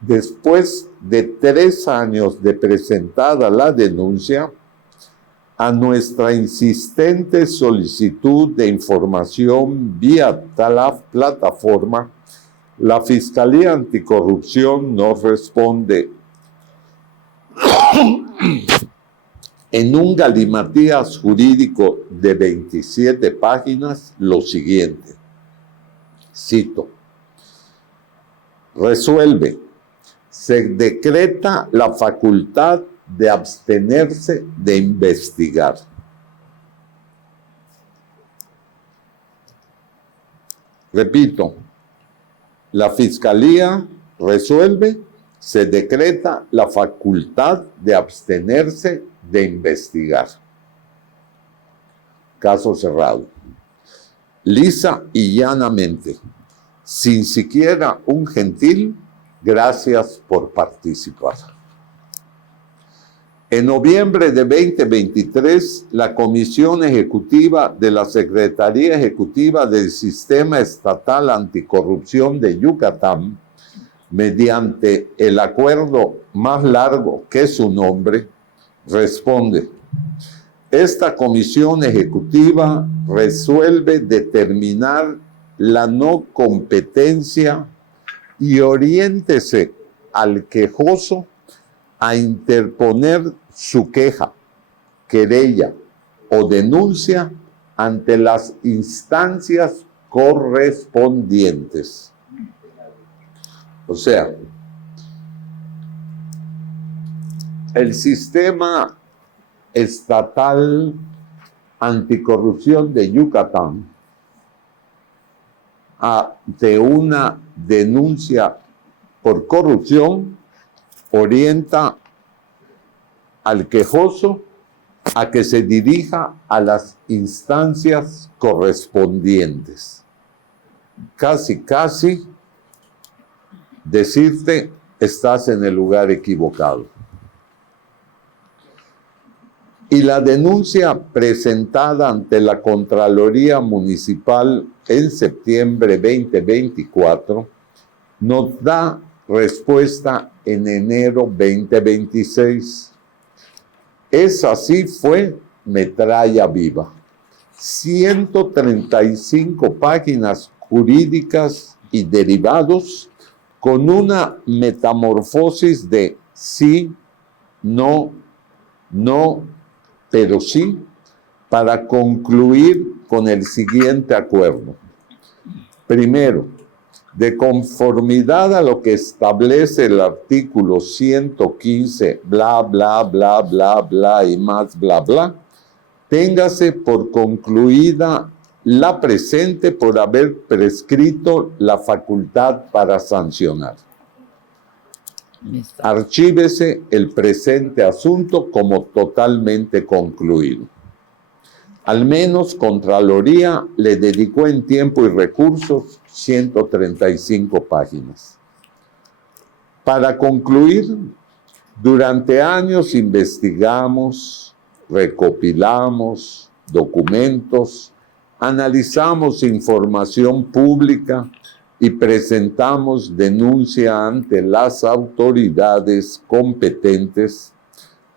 después de 3 años de presentada la denuncia, a nuestra insistente solicitud de información vía tal plataforma, la Fiscalía Anticorrupción nos responde en un galimatías jurídico de 27 páginas lo siguiente, cito: resuelve, se decreta la facultad de abstenerse de investigar. Repito, la Fiscalía resuelve, se decreta la facultad de abstenerse de investigar. Caso cerrado. Lisa y llanamente, sin siquiera un gentil, gracias por participar. En noviembre de 2023, la Comisión Ejecutiva de la Secretaría Ejecutiva del Sistema Estatal Anticorrupción de Yucatán, mediante el acuerdo más largo que su nombre, responde: esta Comisión Ejecutiva resuelve determinar la no competencia y oriéntese al quejoso a interponer su queja, querella o denuncia ante las instancias correspondientes. O sea, el sistema estatal anticorrupción de Yucatán, ante una denuncia por corrupción, orienta al quejoso a que se dirija a las instancias correspondientes. Casi decirte, estás en el lugar equivocado. Y la denuncia presentada ante la Contraloría Municipal en septiembre 2024 nos da respuesta en enero 2026. Esa sí fue metralla viva. 135 páginas jurídicas y derivados con una metamorfosis de sí, no, pero sí, para concluir con el siguiente acuerdo. Primero, de conformidad a lo que establece el artículo 115, bla, bla, bla, bla, bla y más, bla, bla, téngase por concluida la presente por haber prescrito la facultad para sancionar. Archívese el presente asunto como totalmente concluido. Al menos Contraloría le dedicó en tiempo y recursos 135 páginas. Para concluir, durante años investigamos, recopilamos documentos, analizamos información pública y presentamos denuncia ante las autoridades competentes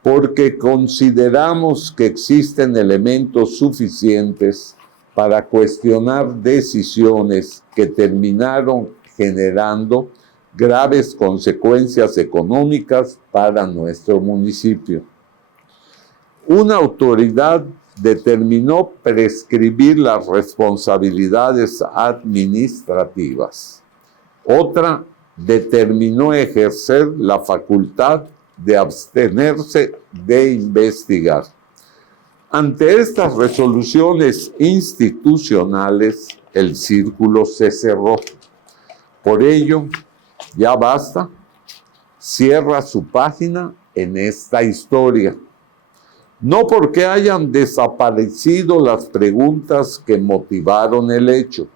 porque consideramos que existen elementos suficientes para cuestionar decisiones que terminaron generando graves consecuencias económicas para nuestro municipio. Una autoridad determinó prescribir las responsabilidades administrativas. Otra determinó ejercer la facultad de abstenerse de investigar. Ante estas resoluciones institucionales, el círculo se cerró. Por ello, ya basta, cierra su página en esta historia. No porque hayan desaparecido las preguntas que motivaron el hecho,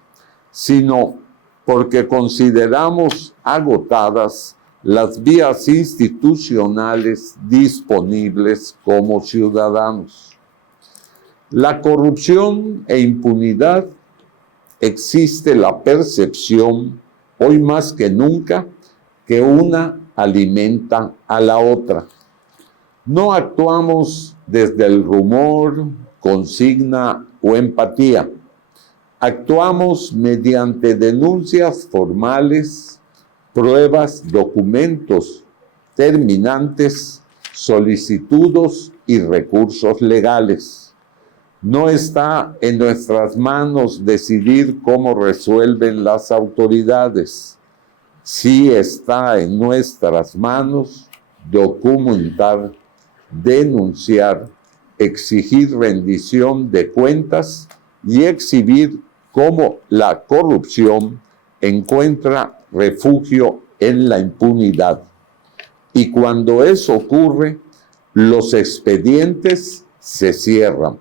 sino porque consideramos agotadas las vías institucionales disponibles como ciudadanos. La corrupción e impunidad existe la percepción, hoy más que nunca, que una alimenta a la otra. No actuamos desde el rumor, consigna o empatía. Actuamos mediante denuncias formales, pruebas, documentos terminantes, solicitudes y recursos legales. No está en nuestras manos decidir cómo resuelven las autoridades. Sí está en nuestras manos documentar, denunciar, exigir rendición de cuentas y exhibir cómo la corrupción encuentra refugio en la impunidad. Y cuando eso ocurre, los expedientes se cierran,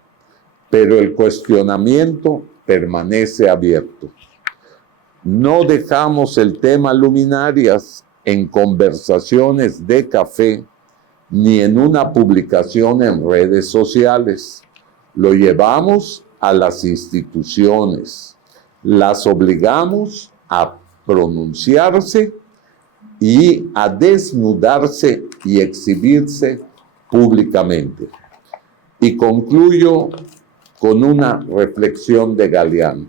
pero el cuestionamiento permanece abierto. No dejamos el tema luminarias en conversaciones de café ni en una publicación en redes sociales. Lo llevamos a las instituciones, las obligamos a pronunciarse y a desnudarse y exhibirse públicamente. Y concluyo con una reflexión de Galeano.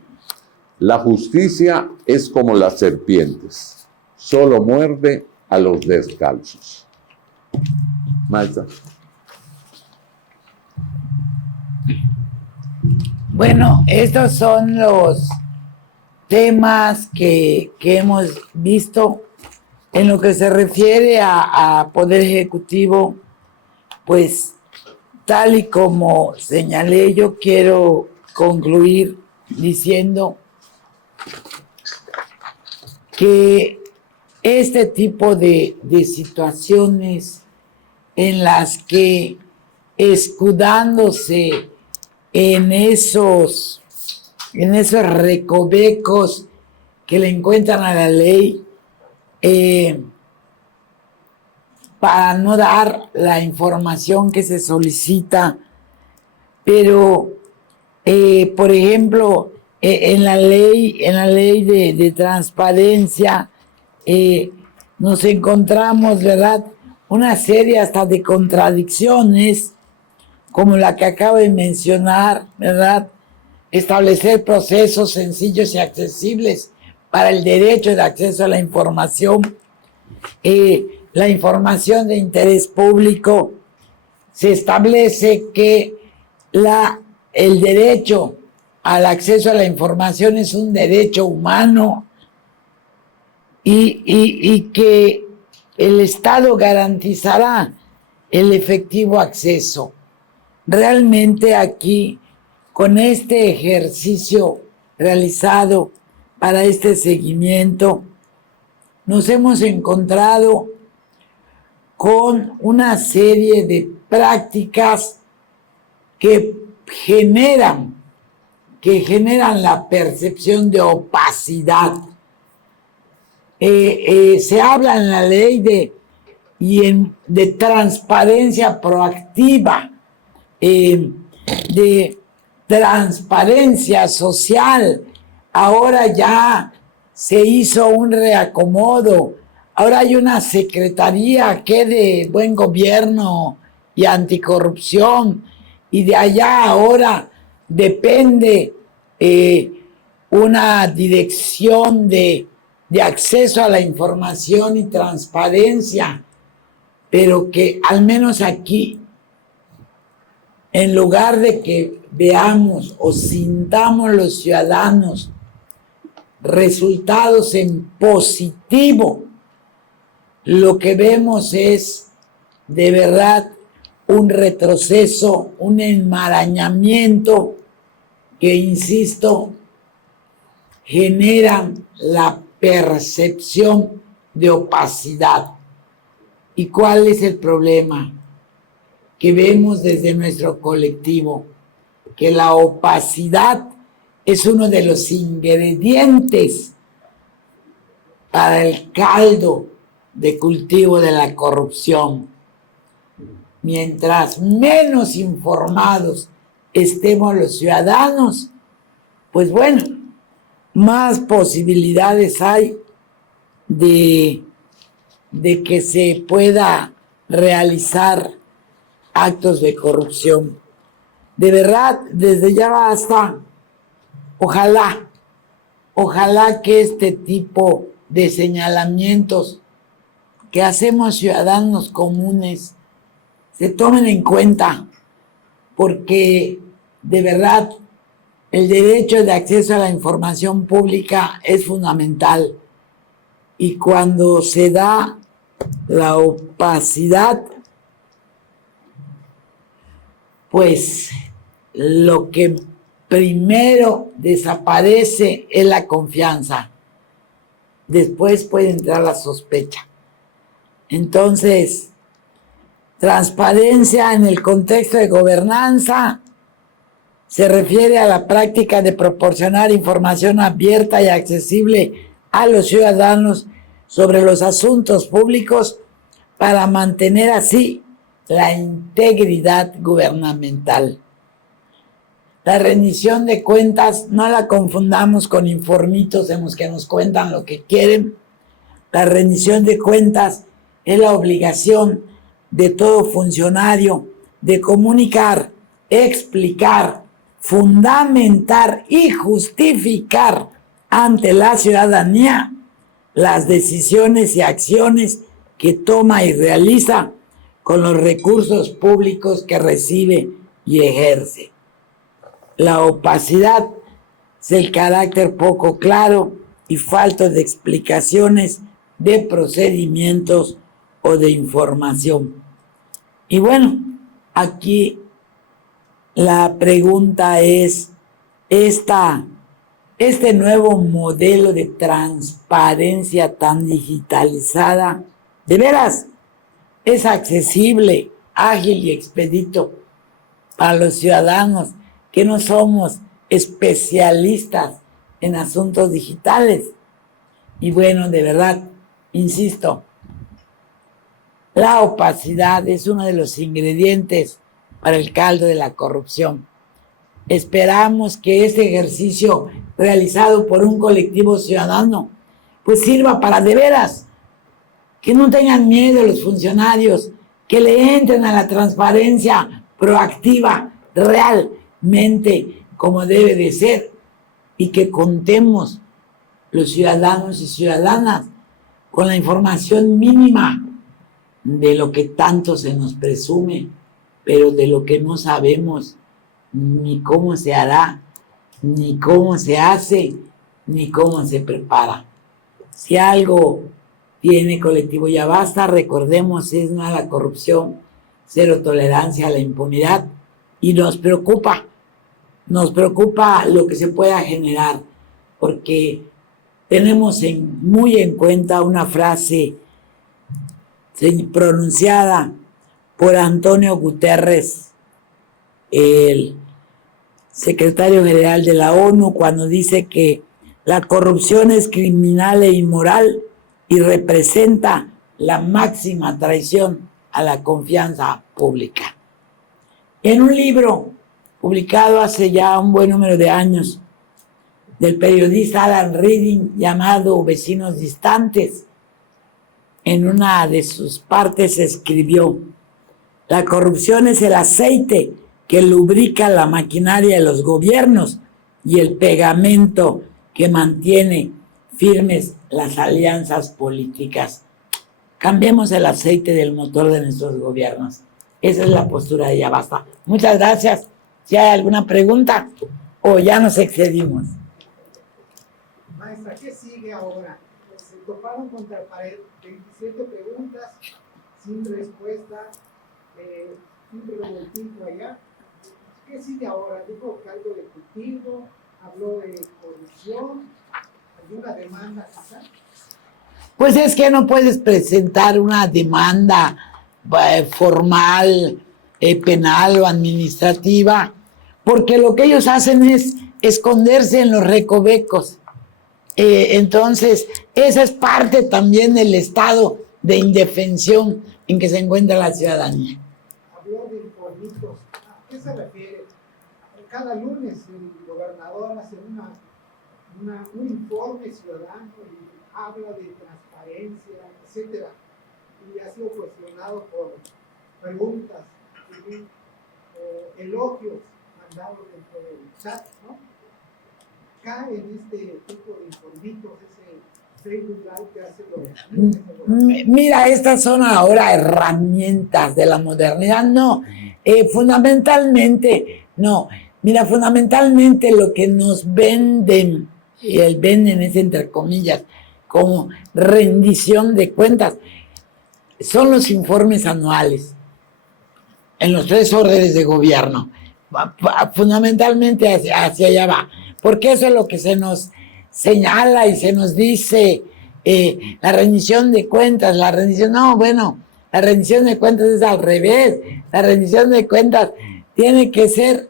La justicia es como las serpientes, solo muerde a los descalzos. Maestra. Bueno, estos son los temas que hemos visto en lo que se refiere a Poder Ejecutivo. Pues tal y como señalé, yo quiero concluir diciendo que este tipo de situaciones en las que, escudándose en esos recovecos que le encuentran a la ley, para no dar la información que se solicita, pero por ejemplo, en la ley de transparencia nos encontramos, ¿verdad?, una serie hasta de contradicciones, como la que acabo de mencionar, ¿verdad? Establecer procesos sencillos y accesibles para el derecho de acceso a la información. La información de interés público, se establece que el derecho al acceso a la información es un derecho humano y que el Estado garantizará el efectivo acceso. Realmente aquí, con este ejercicio realizado para este seguimiento, nos hemos encontrado con una serie de prácticas que generan la percepción de opacidad. Se habla en la ley de transparencia proactiva, de transparencia social. Ahora ya se hizo un reacomodo. Ahora hay una secretaría que de buen gobierno y anticorrupción, y de allá ahora depende una dirección de acceso a la información y transparencia, pero que al menos aquí, en lugar de que veamos o sintamos los ciudadanos resultados en positivo, lo que vemos es de verdad un retroceso, un enmarañamiento que, insisto, generan la percepción de opacidad. ¿Y cuál es el problema? Que vemos desde nuestro colectivo que la opacidad es uno de los ingredientes para el caldo de cultivo de la corrupción. Mientras menos informados estemos los ciudadanos, pues bueno, más posibilidades hay de que se pueda realizar actos de corrupción. De verdad, desde ya basta. Ojalá que este tipo de señalamientos que hacemos ciudadanos comunes se tomen en cuenta, porque de verdad el derecho de acceso a la información pública es fundamental, y cuando se da la opacidad, pues lo que primero desaparece es la confianza. Después puede entrar la sospecha. Entonces, transparencia en el contexto de gobernanza se refiere a la práctica de proporcionar información abierta y accesible a los ciudadanos sobre los asuntos públicos para mantener así la integridad gubernamental. La rendición de cuentas no la confundamos con informitos en los que nos cuentan lo que quieren. La rendición de cuentas es la obligación de todo funcionario de comunicar, explicar, fundamentar y justificar ante la ciudadanía las decisiones y acciones que toma y realiza con los recursos públicos que recibe y ejerce. La opacidad es el carácter poco claro y falta de explicaciones de procedimientos o de información. Y bueno, aquí la pregunta es, este nuevo modelo de transparencia tan digitalizada, ¿de veras es accesible, ágil y expedito para los ciudadanos que no somos especialistas en asuntos digitales? Y bueno, de verdad, insisto, la opacidad es uno de los ingredientes para el caldo de la corrupción. Esperamos que este ejercicio realizado por un colectivo ciudadano pues sirva para de veras que no tengan miedo los funcionarios, que le entren a la transparencia proactiva realmente como debe de ser, y que contemos los ciudadanos y ciudadanas con la información mínima de lo que tanto se nos presume, pero de lo que no sabemos ni cómo se hará, ni cómo se hace, ni cómo se prepara. Si algo tiene Colectivo Ya Basta, recordemos, es no a la corrupción, cero tolerancia a la impunidad, y nos preocupa lo que se pueda generar, porque tenemos muy en cuenta una frase pronunciada por Antonio Guterres, el secretario general de la ONU, cuando dice que la corrupción es criminal e inmoral y representa la máxima traición a la confianza pública. En un libro publicado hace ya un buen número de años del periodista Alan Reading llamado Vecinos Distantes, en una de sus partes escribió: la corrupción es el aceite que lubrica la maquinaria de los gobiernos y el pegamento que mantiene firmes las alianzas políticas. Cambiemos el aceite del motor de nuestros gobiernos. Esa es la postura de Ya Basta. Muchas gracias. Si hay alguna pregunta o ya nos excedimos. Maestra, ¿qué sigue ahora? Se toparon contra la pared, 27 preguntas, sin respuesta, un revoltijo allá. ¿Qué sigue ahora? Dijo que algo de cultivo, habló de corrupción, alguna demanda quizá. Pues es que no puedes presentar una demanda formal, penal o administrativa, porque lo que ellos hacen es esconderse en los recovecos. Entonces, esa es parte también del estado de indefensión en que se encuentra la ciudadanía. Habló de informitos. ¿A qué se refiere? Cada lunes el gobernador hace un informe ciudadano y habla de transparencia, etcétera, y ha sido cuestionado por preguntas, elogios mandados dentro del chat, ¿no? Cae en este tipo de informitos, ese Facebook Live que hace lo... Mira, estas son ahora herramientas de la modernidad, no, fundamentalmente, no, mira, fundamentalmente lo que nos venden, y el venden es entre comillas, como rendición de cuentas, son los informes anuales en los 3 órdenes de gobierno. Fundamentalmente hacia allá va, porque eso es lo que se nos señala y se nos dice, la rendición de cuentas, la rendición de cuentas es al revés, la rendición de cuentas tiene que ser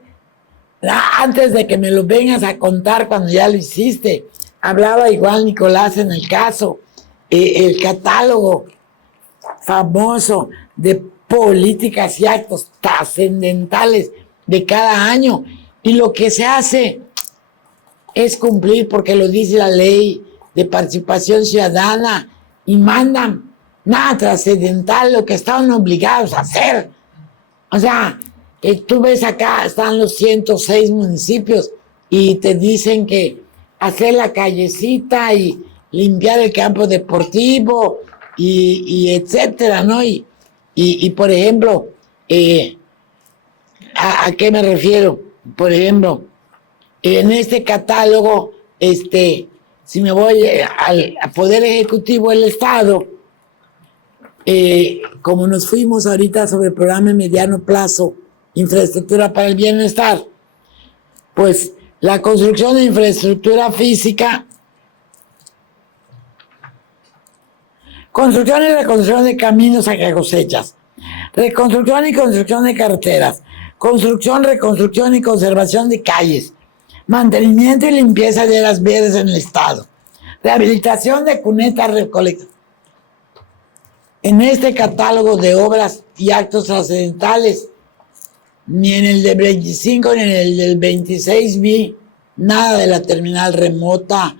antes de que me lo vengas a contar cuando ya lo hiciste. Hablaba igual Nicolás en el caso, el catálogo famoso de políticas y actos trascendentales de cada año, y lo que se hace es cumplir porque lo dice la ley de participación ciudadana y mandan nada trascendental, lo que estaban obligados a hacer. O sea, tú ves acá, están los 106 municipios y te dicen que hacer la callecita y limpiar el campo deportivo y etcétera, ¿no? Y por ejemplo, ¿a qué me refiero? Por ejemplo, en este catálogo, si me voy al Poder Ejecutivo del Estado, como nos fuimos ahorita sobre el programa de mediano plazo, infraestructura para el bienestar, pues la construcción de infraestructura física, construcción y reconstrucción de caminos a cosechas, reconstrucción y construcción de carreteras, construcción, reconstrucción y conservación de calles, mantenimiento y limpieza de áreas verdes en el estado, rehabilitación de cunetas recolectadas. En este catálogo de obras y actos trascendentales, ni en el del 25 ni en el del 26 vi nada de la terminal remota,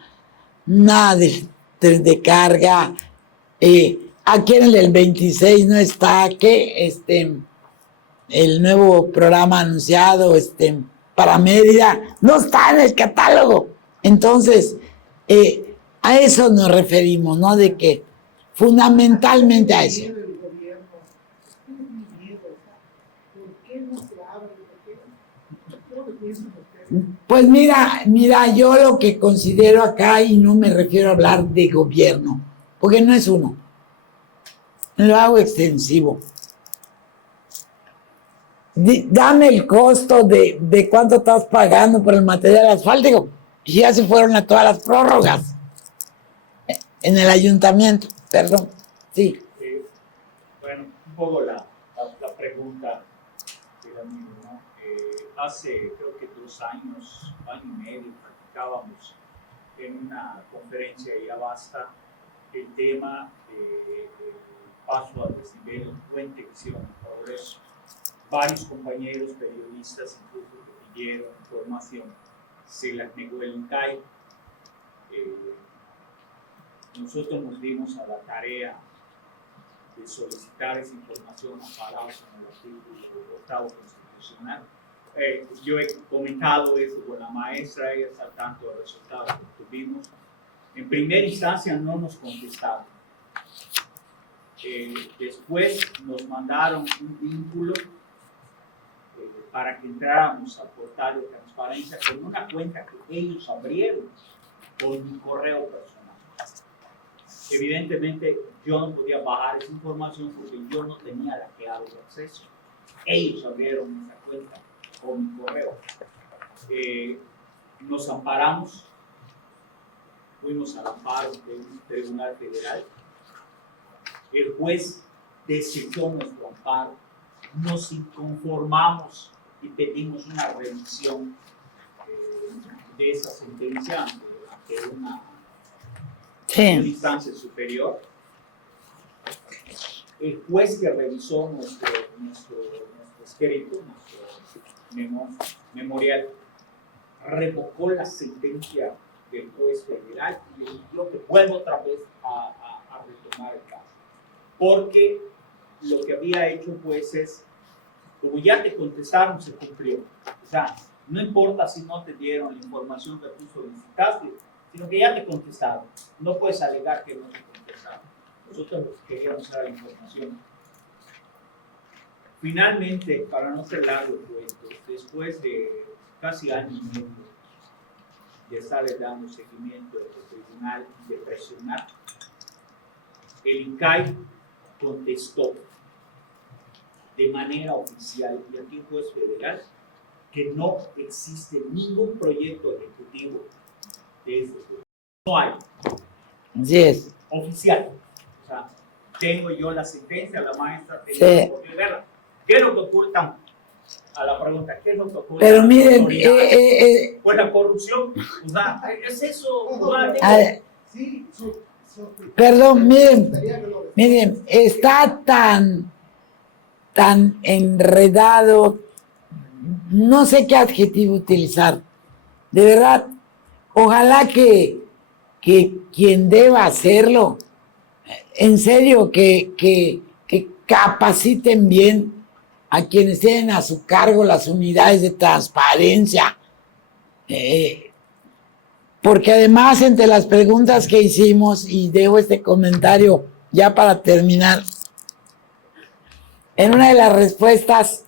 nada de carga. Aquí en el del 26 no está que el nuevo programa anunciado para Mérida no está en el catálogo. Entonces, a eso nos referimos, ¿no? De que fundamentalmente a eso. Pues mira, yo lo que considero acá, y no me refiero a hablar de gobierno, porque no es uno, lo hago extensivo. Dame el costo de cuánto estás pagando por el material asfáltico, y ya se fueron a todas las prórrogas en el ayuntamiento, perdón, sí. un poco la pregunta del amigo, ¿no? Hace creo que 2 años, año y medio, practicábamos en una conferencia ya basta el tema del paso al desnivel, puente visión y progreso. Varios compañeros periodistas incluso que pidieron información, se las negó el INCAI. Nosotros nos dimos a la tarea de solicitar esa información amparados en el artículo 8º constitucional. Yo he comentado eso con la maestra, ella está al tanto del resultado que tuvimos. En primera instancia no nos contestaron. Después nos mandaron un vínculo para que entráramos al portal de transparencia con una cuenta que ellos abrieron con mi correo personal. Evidentemente yo no podía bajar esa información porque yo no tenía la clave de acceso. Ellos abrieron esa cuenta con mi correo. Nos amparamos, fuimos al amparo de un tribunal federal. El juez desechó nuestro amparo, nos inconformamos y pedimos una revisión de esa sentencia ante una instancia superior. El juez que revisó nuestro escrito, nuestro memorial, revocó la sentencia del juez federal y le dijo que vuelva otra vez a retomar el caso. Porque lo que había hecho el juez es, como ya te contestaron, se cumplió. O sea, no importa si no te dieron la información que tú solicitaste, sino que ya te contestaron. No puedes alegar que no te contestaron. Nosotros queríamos dar la información. Finalmente, para no ser largo el cuento, después de casi año y medio de estarle dando seguimiento del tribunal y de presionar, el INCAI contestó de manera oficial y aquí un juez federal que no existe ningún proyecto ejecutivo de este tipo. No hay. Así es. Oficial. O sea, tengo yo la sentencia, la maestra tengo Sí. que verla. ¿Qué es lo que ocultan? A la pregunta, ¿qué es lo que ocultan? Pero miren, pues la corrupción, o sea, es eso. Sí, perdón, miren, está tan enredado, no sé qué adjetivo utilizar. De verdad, ojalá que quien deba hacerlo, en serio, que capaciten bien a quienes tienen a su cargo las unidades de transparencia. Porque además, entre las preguntas que hicimos, y dejo este comentario ya para terminar, en una de las respuestas,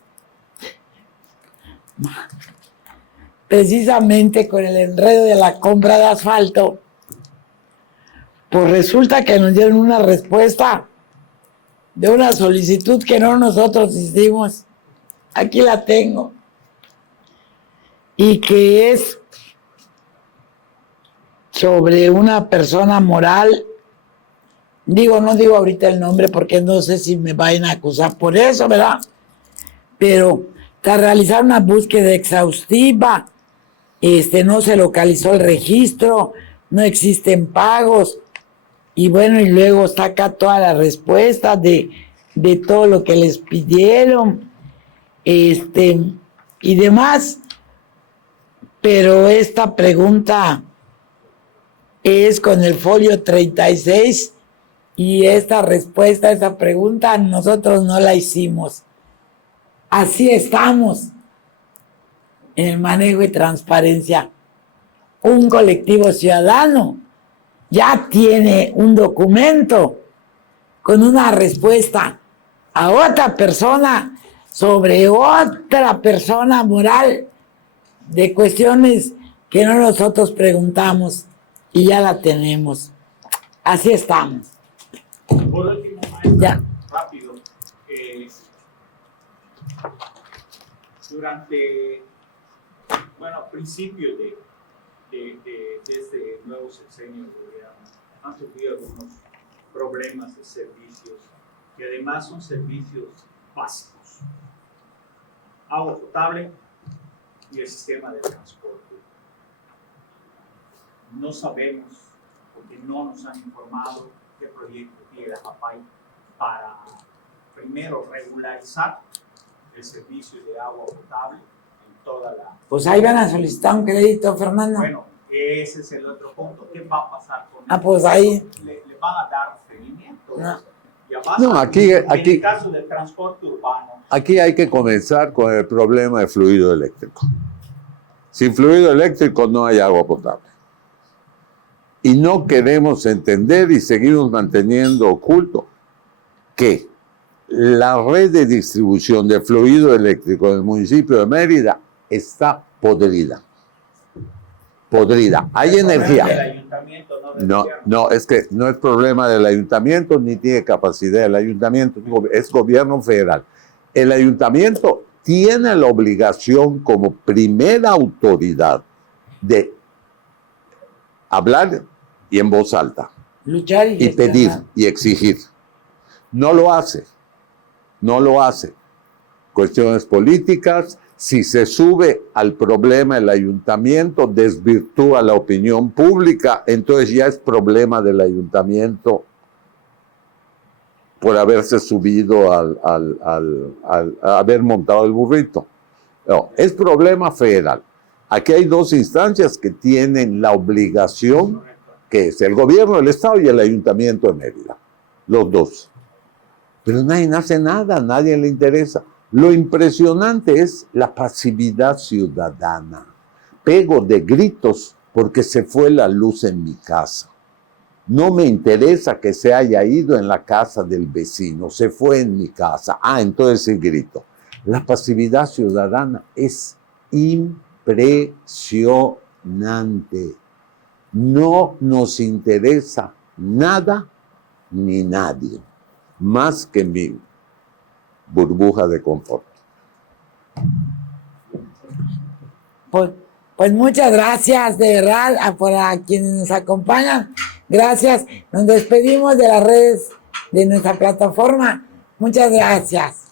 precisamente con el enredo de la compra de asfalto, pues resulta que nos dieron una respuesta de una solicitud que no nosotros hicimos. Aquí la tengo. Y que es sobre una persona moral. No digo ahorita el nombre porque no sé si me vayan a acusar por eso, ¿verdad? Pero tras realizar una búsqueda exhaustiva, no se localizó el registro, no existen pagos, y bueno, y luego está acá toda la respuesta de todo lo que les pidieron, y demás. Pero esta pregunta es con el folio 36 y esta respuesta a esa pregunta nosotros no la hicimos. Así estamos en el manejo y transparencia. Un colectivo ciudadano ya tiene un documento con una respuesta a otra persona sobre otra persona moral de cuestiones que no nosotros preguntamos y ya la tenemos. Así estamos. Por último, maestra, ya. Rápido. Durante, a principios de este nuevo sexenio de gobierno, han surgido algunos problemas de servicios que además son servicios básicos. Agua potable y el sistema de transporte. No sabemos, porque no nos han informado qué proyecto tiene la JAPAI para primero regularizar el servicio de agua potable en toda la... Pues ahí van a solicitar un crédito, Fernando. Bueno, ese es el otro punto. ¿Qué va a pasar con Ah, pues ahí... ¿Le van a dar seguimiento? No. Y además, No, en el caso del transporte urbano... Aquí hay que comenzar con el problema de fluido eléctrico. Sin fluido eléctrico no hay agua potable. Y no queremos entender y seguimos manteniendo oculto que la red de distribución de fluido eléctrico del municipio de Mérida está podrida. Podrida. Hay energía. El ayuntamiento, No, es que no es problema del ayuntamiento ni tiene capacidad el ayuntamiento, es gobierno federal. El ayuntamiento tiene la obligación como primera autoridad de hablar y en voz alta. Luchar y pedir y exigir. No lo hace. No lo hace. Cuestiones políticas. Si se sube al problema el ayuntamiento, desvirtúa la opinión pública, entonces ya es problema del ayuntamiento por haberse subido al haber montado el burrito. No, es problema federal. Aquí hay dos instancias que tienen la obligación, que es el gobierno del Estado y el ayuntamiento de Mérida. Los dos. Pero nadie hace nada, a nadie le interesa. Lo impresionante es la pasividad ciudadana. Pego de gritos porque se fue la luz en mi casa. No me interesa que se haya ido en la casa del vecino, se fue en mi casa. Ah, entonces el grito. La pasividad ciudadana es impresionante. No nos interesa nada ni nadie, más que mi burbuja de confort. Pues muchas gracias, de verdad, para quienes nos acompañan. Gracias. Nos despedimos de las redes de nuestra plataforma. Muchas gracias.